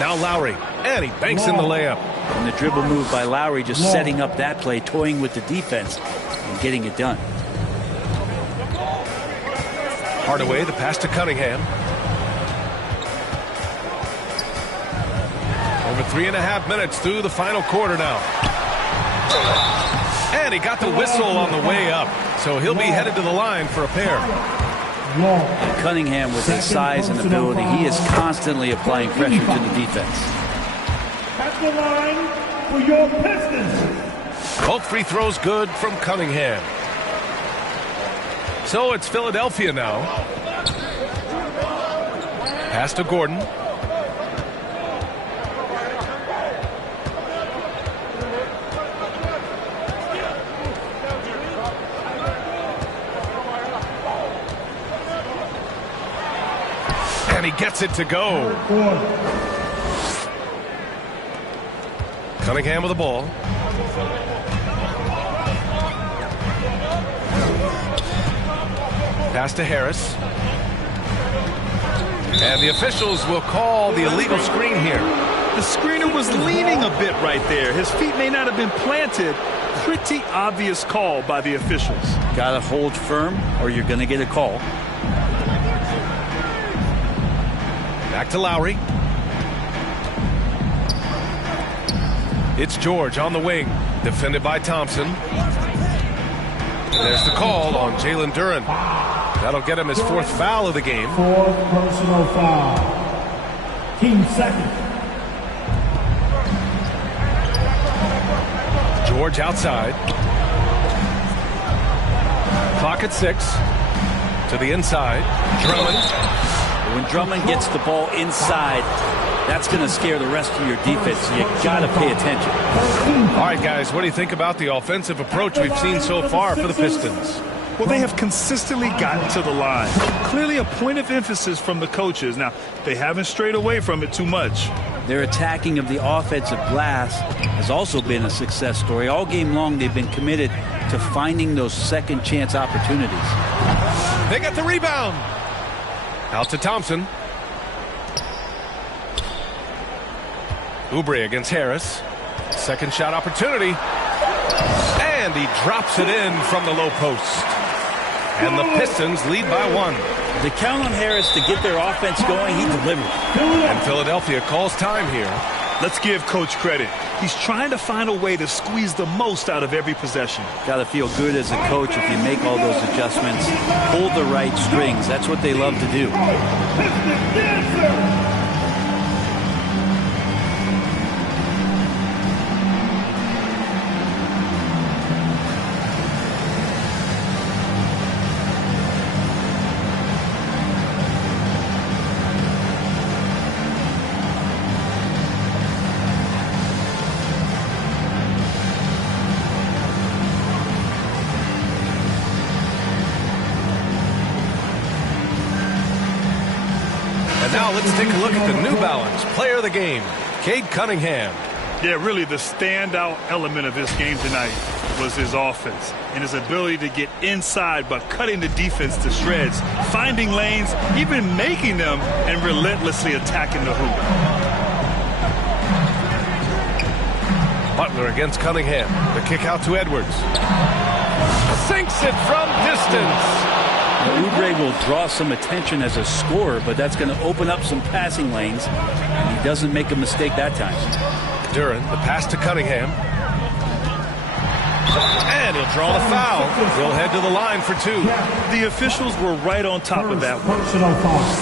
Now Lowry, and he banks in the layup. And the dribble move by Lowry just setting up that play, toying with the defense and getting it done. Hardaway, the pass to Cunningham. Over 3.5 minutes through the final quarter now. And he got the whistle on the way up, so he'll be headed to the line for a pair. And Cunningham, with his size and ability, he is constantly applying pressure to the defense. At the line for your Pistons. Both free throws good from Cunningham. So it's Philadelphia now. Pass to Gordon. And he gets it to go. Cunningham with the ball. Pass to Harris. And the officials will call the illegal screen here. The screener was leaning a bit right there. His feet may not have been planted. Pretty obvious call by the officials. Gotta hold firm or you're gonna get a call. Back to Lowry. It's George on the wing, defended by Thompson. And there's the call on Jalen Duren. That'll get him his 4th foul of the game. 4th personal foul. Team second. George outside. Clock at 6. To the inside. Drummond. When Drummond gets the ball inside, that's going to scare the rest of your defense, so you got to pay attention. All right, guys, what do you think about the offensive approach we've seen so far for the Pistons? Well, they have consistently gotten to the line. Clearly a point of emphasis from the coaches. Now, they haven't strayed away from it too much. Their attacking of the offensive glass has also been a success story. All game long, they've been committed to finding those second chance opportunities. They get the rebound. Out to Thompson. Oubre against Harris. Second shot opportunity. And he drops it in from the low post. And the Pistons lead by 1. They count on Harris to get their offense going. He delivered. And Philadelphia calls time here. Let's give Coach credit. He's trying to find a way to squeeze the most out of every possession. Got to feel good as a coach if you make all those adjustments. Hold the right strings. That's what they love to do. And now let's take a look at the New Balance player of the game, Cade Cunningham. Yeah, really the standout element of this game tonight was his offense and his ability to get inside by cutting the defense to shreds, finding lanes, even making them, and relentlessly attacking the hoop. Butler against Cunningham. The kick out to Edwards. Sinks it from distance. Oubre will draw some attention as a scorer, but that's going to open up some passing lanes, and he doesn't make a mistake that time. Duren, the pass to Cunningham. And he'll draw the foul. He'll head to the line for 2. The officials were right on top of that one.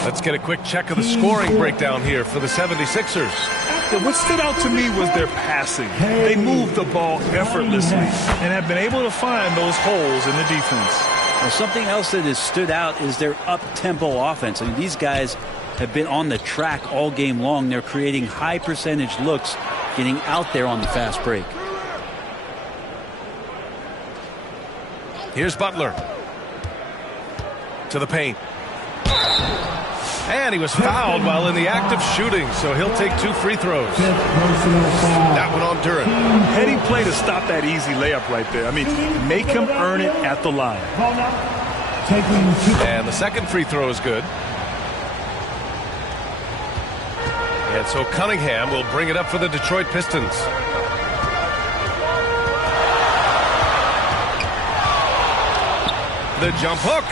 Let's get a quick check of the scoring breakdown here for the 76ers. What stood out to me was their passing. They moved the ball effortlessly and have been able to find those holes in the defense. Well, something else that has stood out is their up-tempo offense. I mean, these guys have been on the track all game long. They're creating high-percentage looks, getting out there on the fast break. Here's Butler. To the paint. And he was fouled while in the act of shooting, so he'll take 2 free throws. That one on Duren. Heading play to stop that easy layup right there. I mean, make him earn it at the line. And the second free throw is good. And so Cunningham will bring it up for the Detroit Pistons. The jump hook.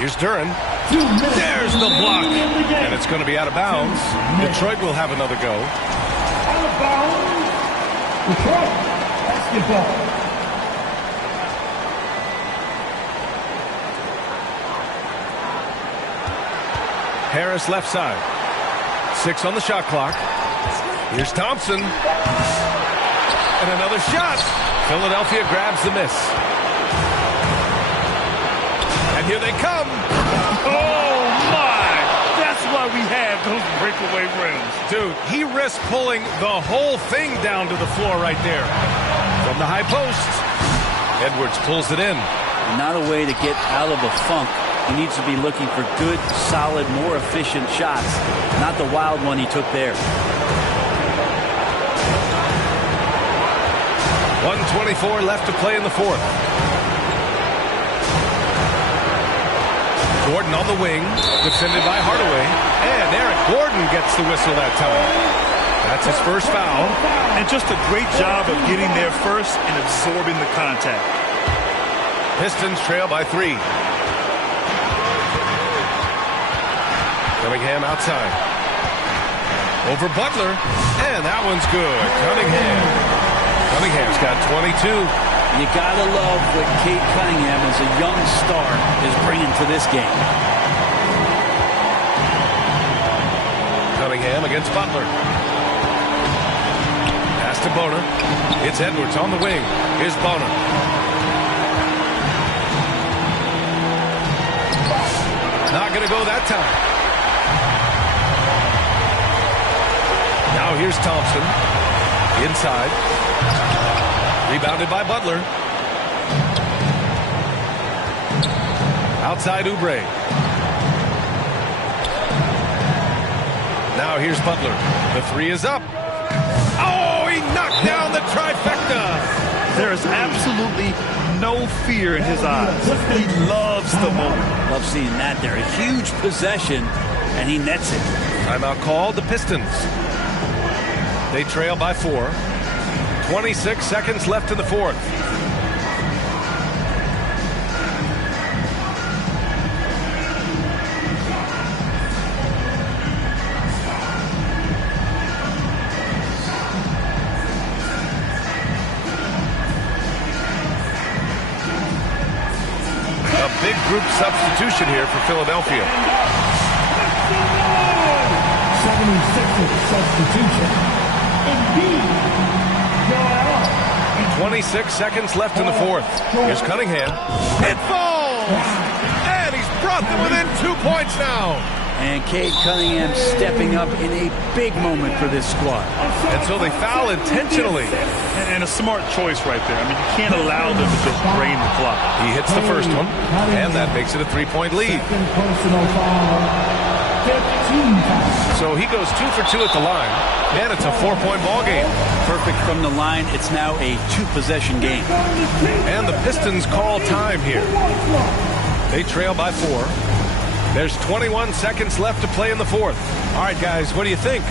Here's Duren. There's the block. And it's going to be out of bounds. Detroit will have another go. Out of bounds. Detroit basketball. Harris left side. 6 on the shot clock. Here's Thompson. And another shot. Philadelphia grabs the miss. And here they come. Oh, my! That's why we have those breakaway rims. Dude, he risked pulling the whole thing down to the floor right there. From the high post. Edwards pulls it in. Not a way to get out of a funk. He needs to be looking for good, solid, more efficient shots. Not the wild one he took there. 1:24 left to play in the 4th. Gordon on the wing, defended by Hardaway. And Eric Gordon gets the whistle that time. That's his first foul. And just a great job of getting there first and absorbing the contact. Pistons trail by 3. Cunningham outside. Over Butler. And that one's good. Cunningham's got 22. You gotta love what Cade Cunningham, as a young star, is bringing to this game. Cunningham against Butler. Pass to Bona. It's Edwards on the wing. Here's Bona. Not going to go that time. Now here's Thompson. Inside. Rebounded by Butler. Outside Oubre. Now here's Butler. The three is up. Oh, he knocked down the trifecta. There is absolutely no fear in his eyes. He loves the moment. Love seeing that there. A huge possession, and he nets it. Timeout called the Pistons. They trail by 4. 26 seconds left in the fourth. Big group substitution here for Philadelphia. 76ers substitution. Indeed. 26 seconds left in the fourth. Here's Cunningham. It falls! And he's brought them within 2 points now. And Cade Cunningham stepping up in a big moment for this squad. And so they foul intentionally. And a smart choice right there. I mean, you can't allow them to just drain the clock. He hits the first one, and that makes it a 3-point lead. Personal foul. 15 fouls. So he goes 2 for 2 at the line, and it's a 4-point ball game. Perfect from the line. It's now a 2-possession game. And the Pistons call time here. They trail by 4. There's 21 seconds left to play in the fourth. All right, guys, what do you think?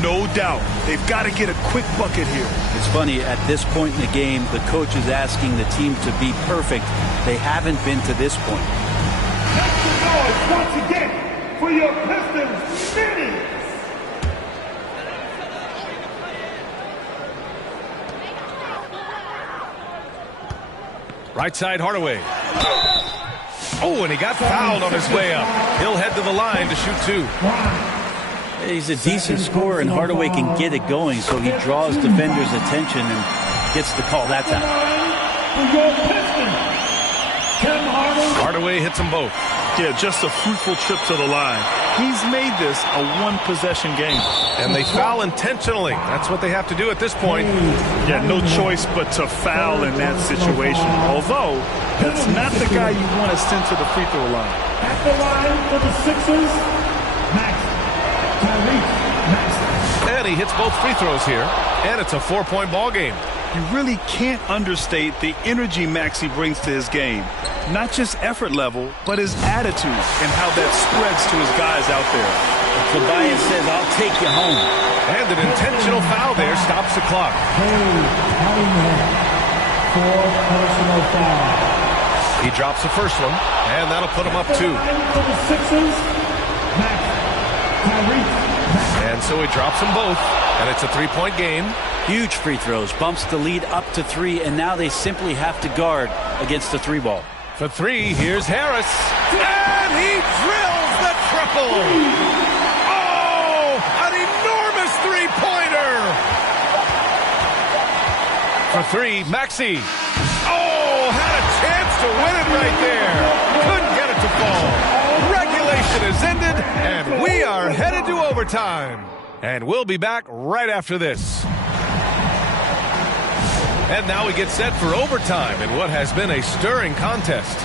No doubt. They've got to get a quick bucket here. It's funny, at this point in the game, the coach is asking the team to be perfect. They haven't been to this point. Make some noise once again for your Pistons minis. Right side, Hardaway. Oh, and he got fouled on his way up. He'll head to the line to shoot 2. He's a decent scorer, and Hardaway can get it going, so he draws defenders' attention and gets the call that time. Hardaway hits them both. Yeah, just a fruitful trip to the line. He's made this a one-possession game. And they foul intentionally. That's what they have to do at this point. Yeah, no choice but to foul in that situation. Although, that's not the guy you want to send to the free throw line. At the line for the Sixers, Max. And he hits both free throws here. And it's a 4-point ball game. You really can't understate the energy Maxey brings to his game. Not just effort level, but his attitude and how that spreads to his guys out there. Tobias says, I'll take you home. And an intentional foul there stops the clock. For personal foul. He drops the first one, and that'll put him up 2. For the Sixers, Max. And so he drops them both, and it's a 3-point game. Huge free throws, bumps the lead up to 3, and now they simply have to guard against the 3-ball. For 3, here's Harris. And he drills the triple. Oh, an enormous 3-pointer. For 3, Maxey. Oh, had a chance to win it right there. Couldn't get it to fall. Regulation is ended, and we are headed to overtime. And we'll be back right after this. And now we get set for overtime in what has been a stirring contest.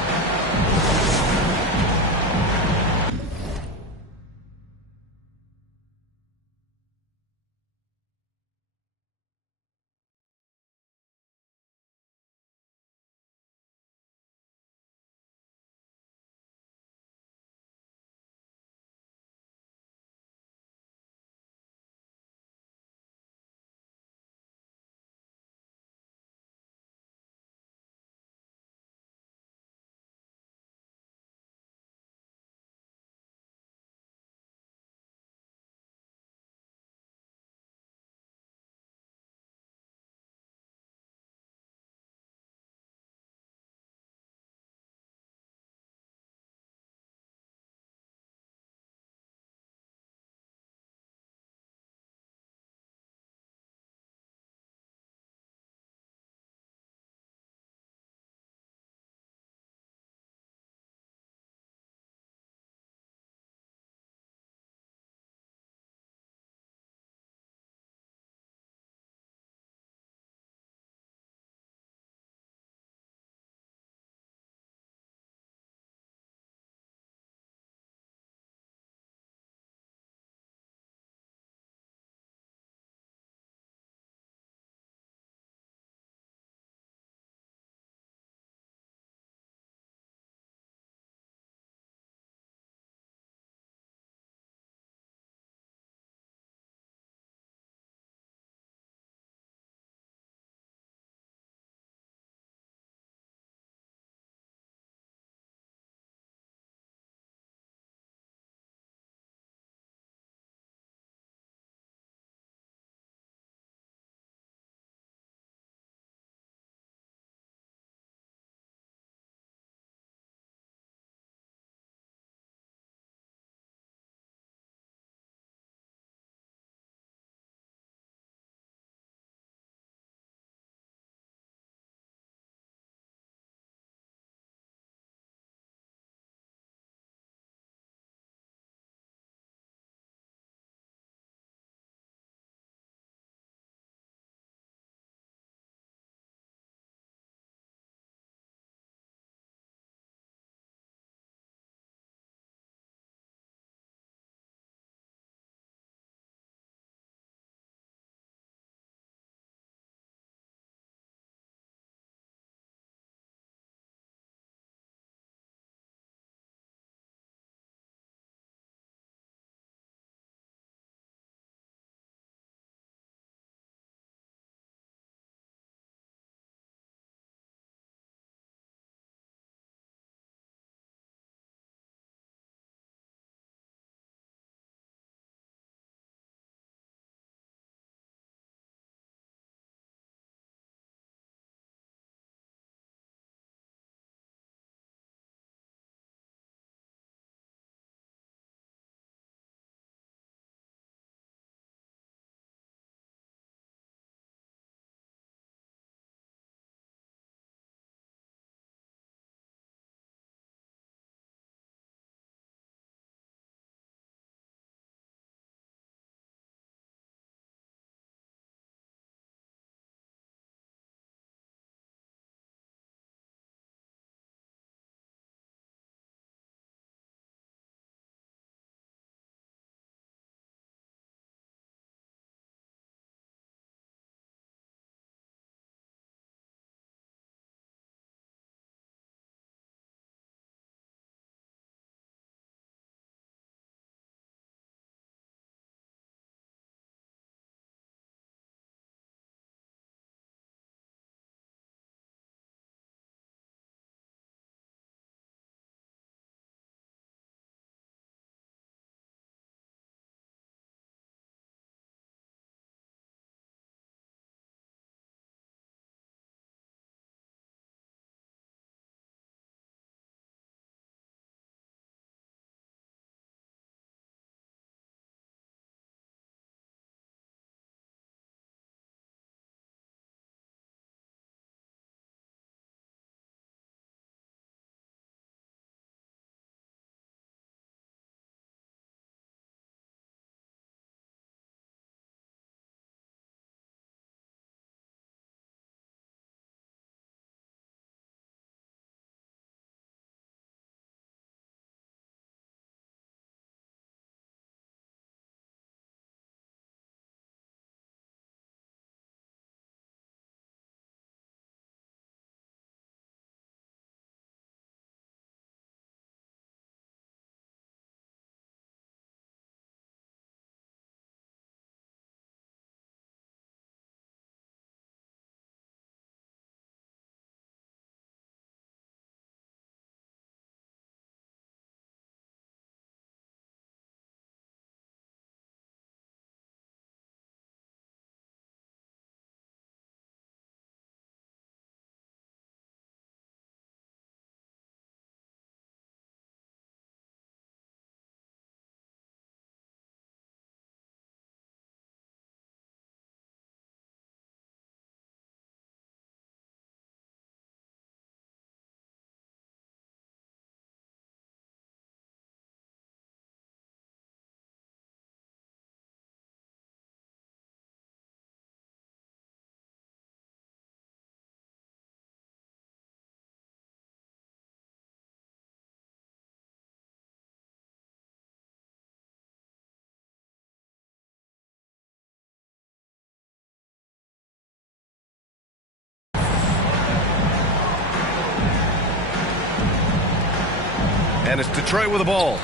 And it's Detroit with the ball.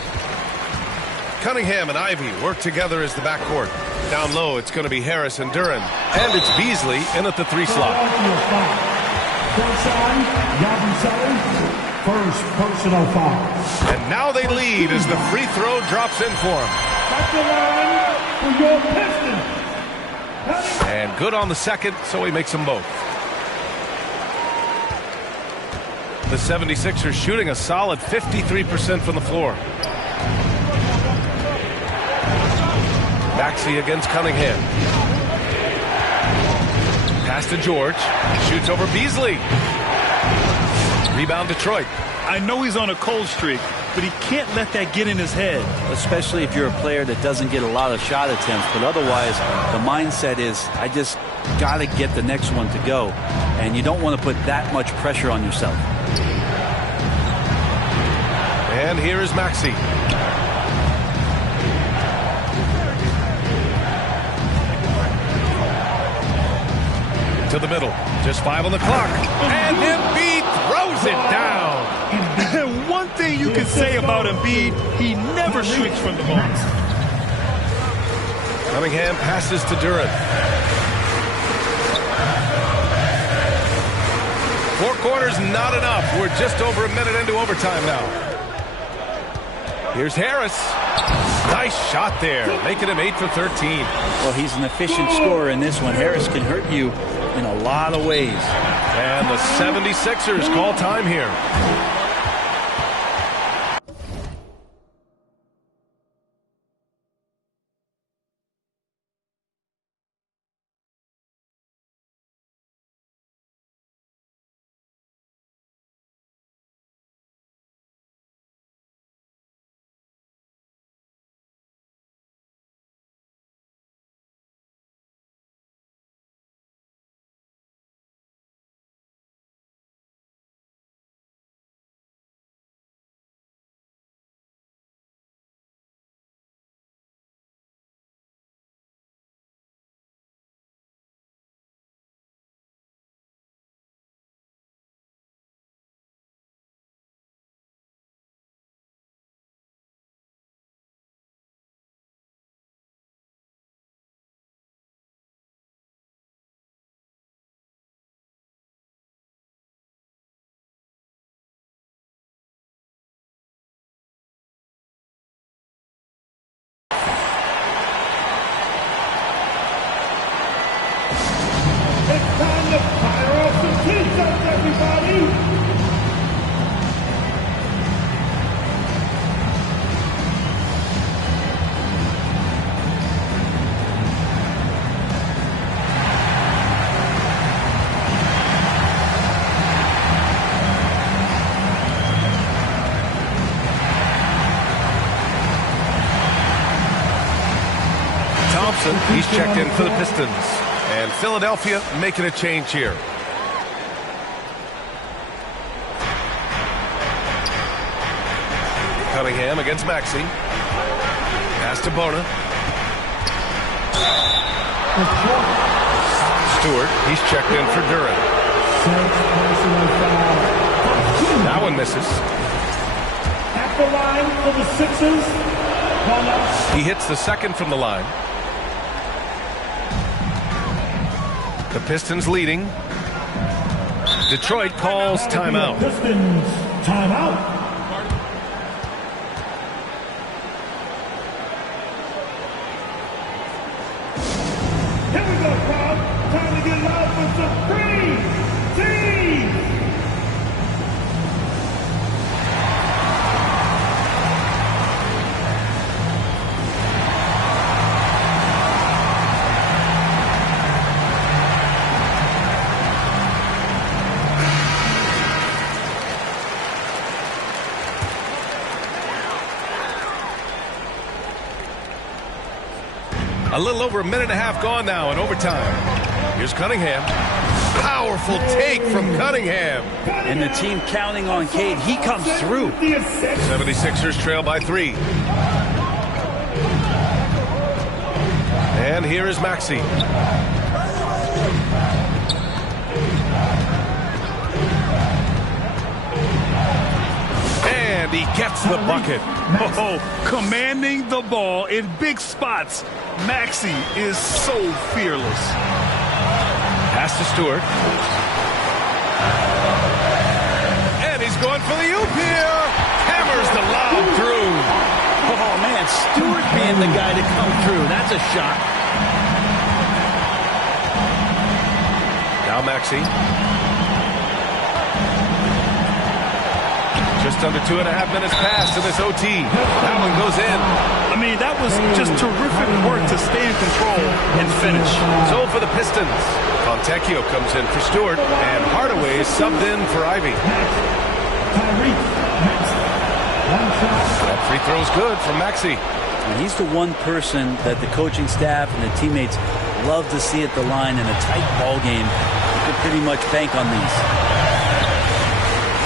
Cunningham and Ivy work together as the backcourt. Down low, it's going to be Harris and Duran. And it's Beasley in at the 3 slot. First personal foul. And now they lead as the free throw drops in for him. At the line for your Pistons. And good on the second, so he makes them both. The 76ers shooting a solid 53% from the floor. Maxey against Cunningham. Pass to George. Shoots over Beasley. Rebound Detroit. I know he's on a cold streak, but he can't let that get in his head. Especially if you're a player that doesn't get a lot of shot attempts. But otherwise, the mindset is, I just got to get the next one to go. And you don't want to put that much pressure on yourself. And here is Maxey. To the middle. Just 5 on the clock. And Embiid throws it down. And one thing you can say about Embiid, he never shrinks from the moment. Cunningham passes to Duran. 4 quarters, not enough. We're just over a minute into overtime now. Here's Harris. Nice shot there, making him 8 for 13. Well, he's an efficient scorer in this one. Harris can hurt you in a lot of ways. And the 76ers call time here. Time to fire off some t-shirts, everybody! Thompson, he's checked in for the Pistons. And Philadelphia making a change here. Cunningham against Maxey. Pass to Bona. Stewart, he's checked in for Duran. That one misses. At the line for the Sixers. He hits the second from the line. The Pistons leading. Detroit calls timeout. Pistons timeout. Here we go, crowd. Time to get loud for some free teams. A little over a minute and a half gone now in overtime. Here's Cunningham. Powerful take from Cunningham. And the team counting on Cade. He comes through. 76ers trail by 3. And here is Maxey. And he gets the bucket. Oh, commanding the ball in big spots. Maxey is so fearless. Pass to Stewart. And he's going for the oop here. Hammers the lob through. Oh, man, Stewart being the guy to come through. That's a shot. Now Maxey. Just under 2.5 minutes passed in this OT. That one goes in. I mean, that was just terrific work to stay in control and finish. So for the Pistons, Fontecchio comes in for Stewart, and Hardaway is subbed in for Ivy. That free throw's good from Maxey. And he's the one person that the coaching staff and the teammates love to see at the line in a tight ball game. You can pretty much bank on these.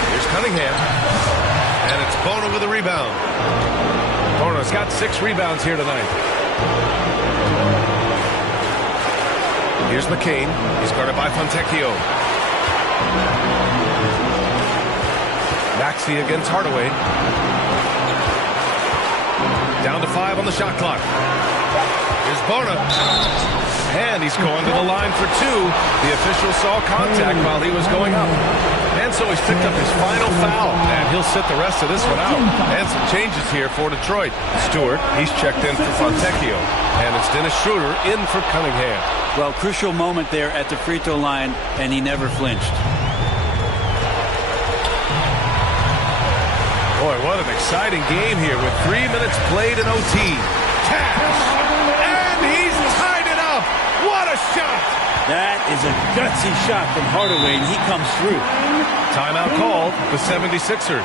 Here's Cunningham. And it's Bona with a rebound. Bona's got 6 rebounds here tonight. Here's McCain. He's guarded by Fontecchio. Maxey against Hardaway. Down to 5 on the shot clock. Here's Bona. And he's going to the line for 2. The official saw contact while he was going up. And so he's picked up his final foul. And he'll sit the rest of this one out. And some changes here for Detroit. Stewart, he's checked in for Fontecchio. And it's Dennis Schroeder in for Cunningham. Well, crucial moment there at the free throw line, and he never flinched. Boy, what an exciting game here with 3 minutes played in OT. Cash! And he's tied it up! What a shot! That is a gutsy shot from Hardaway, and he comes through. Timeout called, the 76ers.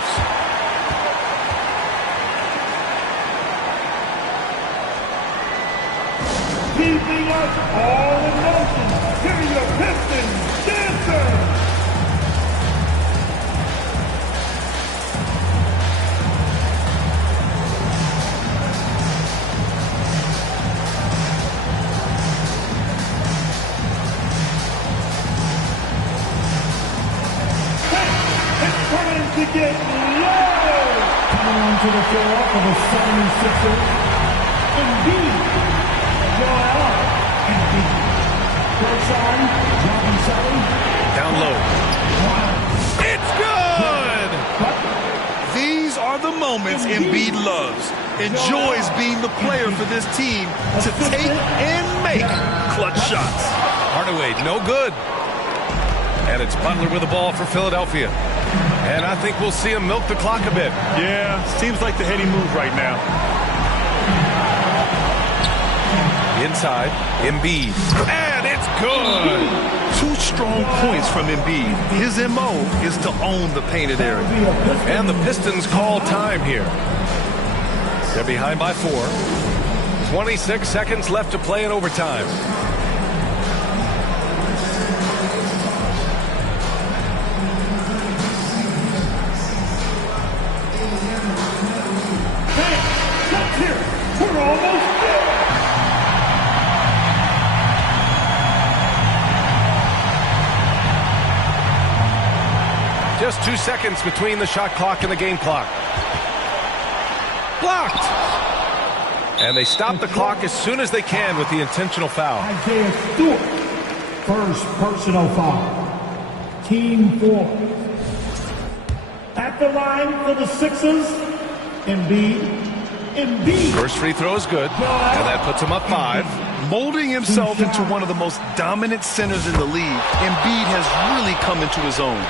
Keeping us all in motion. Here are your Pistons dancers. To get low. Coming onto the floor for the 76ers. Embiid. Joel. Embiid. First side. Robinson. Down low. It's good! These are the moments Embiid loves. Enjoys being the player for this team to take and make clutch shots. Hardaway, no good. And it's Butler with the ball for Philadelphia. And I think we'll see him milk the clock a bit. Yeah, seems like the heady move right now. Inside, Embiid. And it's good! 2 strong points from Embiid. His MO is to own the painted area. And the Pistons call time here. They're behind by 4. 26 seconds left to play in overtime. We're almost there. Just 2 seconds between the shot clock and the game clock. Blocked! And they stop the clock as soon as they can with the intentional foul. Isaiah Stewart, first personal foul. Team 4. At the line for the Sixers, Embiid. First free throw is good, and that puts him up 5. Molding himself into one of the most dominant centers in the league, Embiid has really come into his own.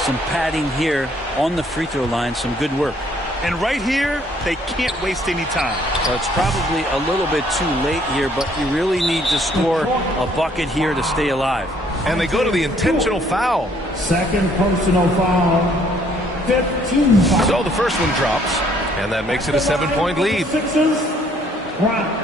Some padding here on the free throw line, some good work. And right here, they can't waste any time. Well, it's probably a little bit too late here, but you really need to score a bucket here to stay alive. And they go to the intentional foul. Second personal foul. 15 foul. So the first one drops, and that makes it a 7-point lead. Sixers, Brown.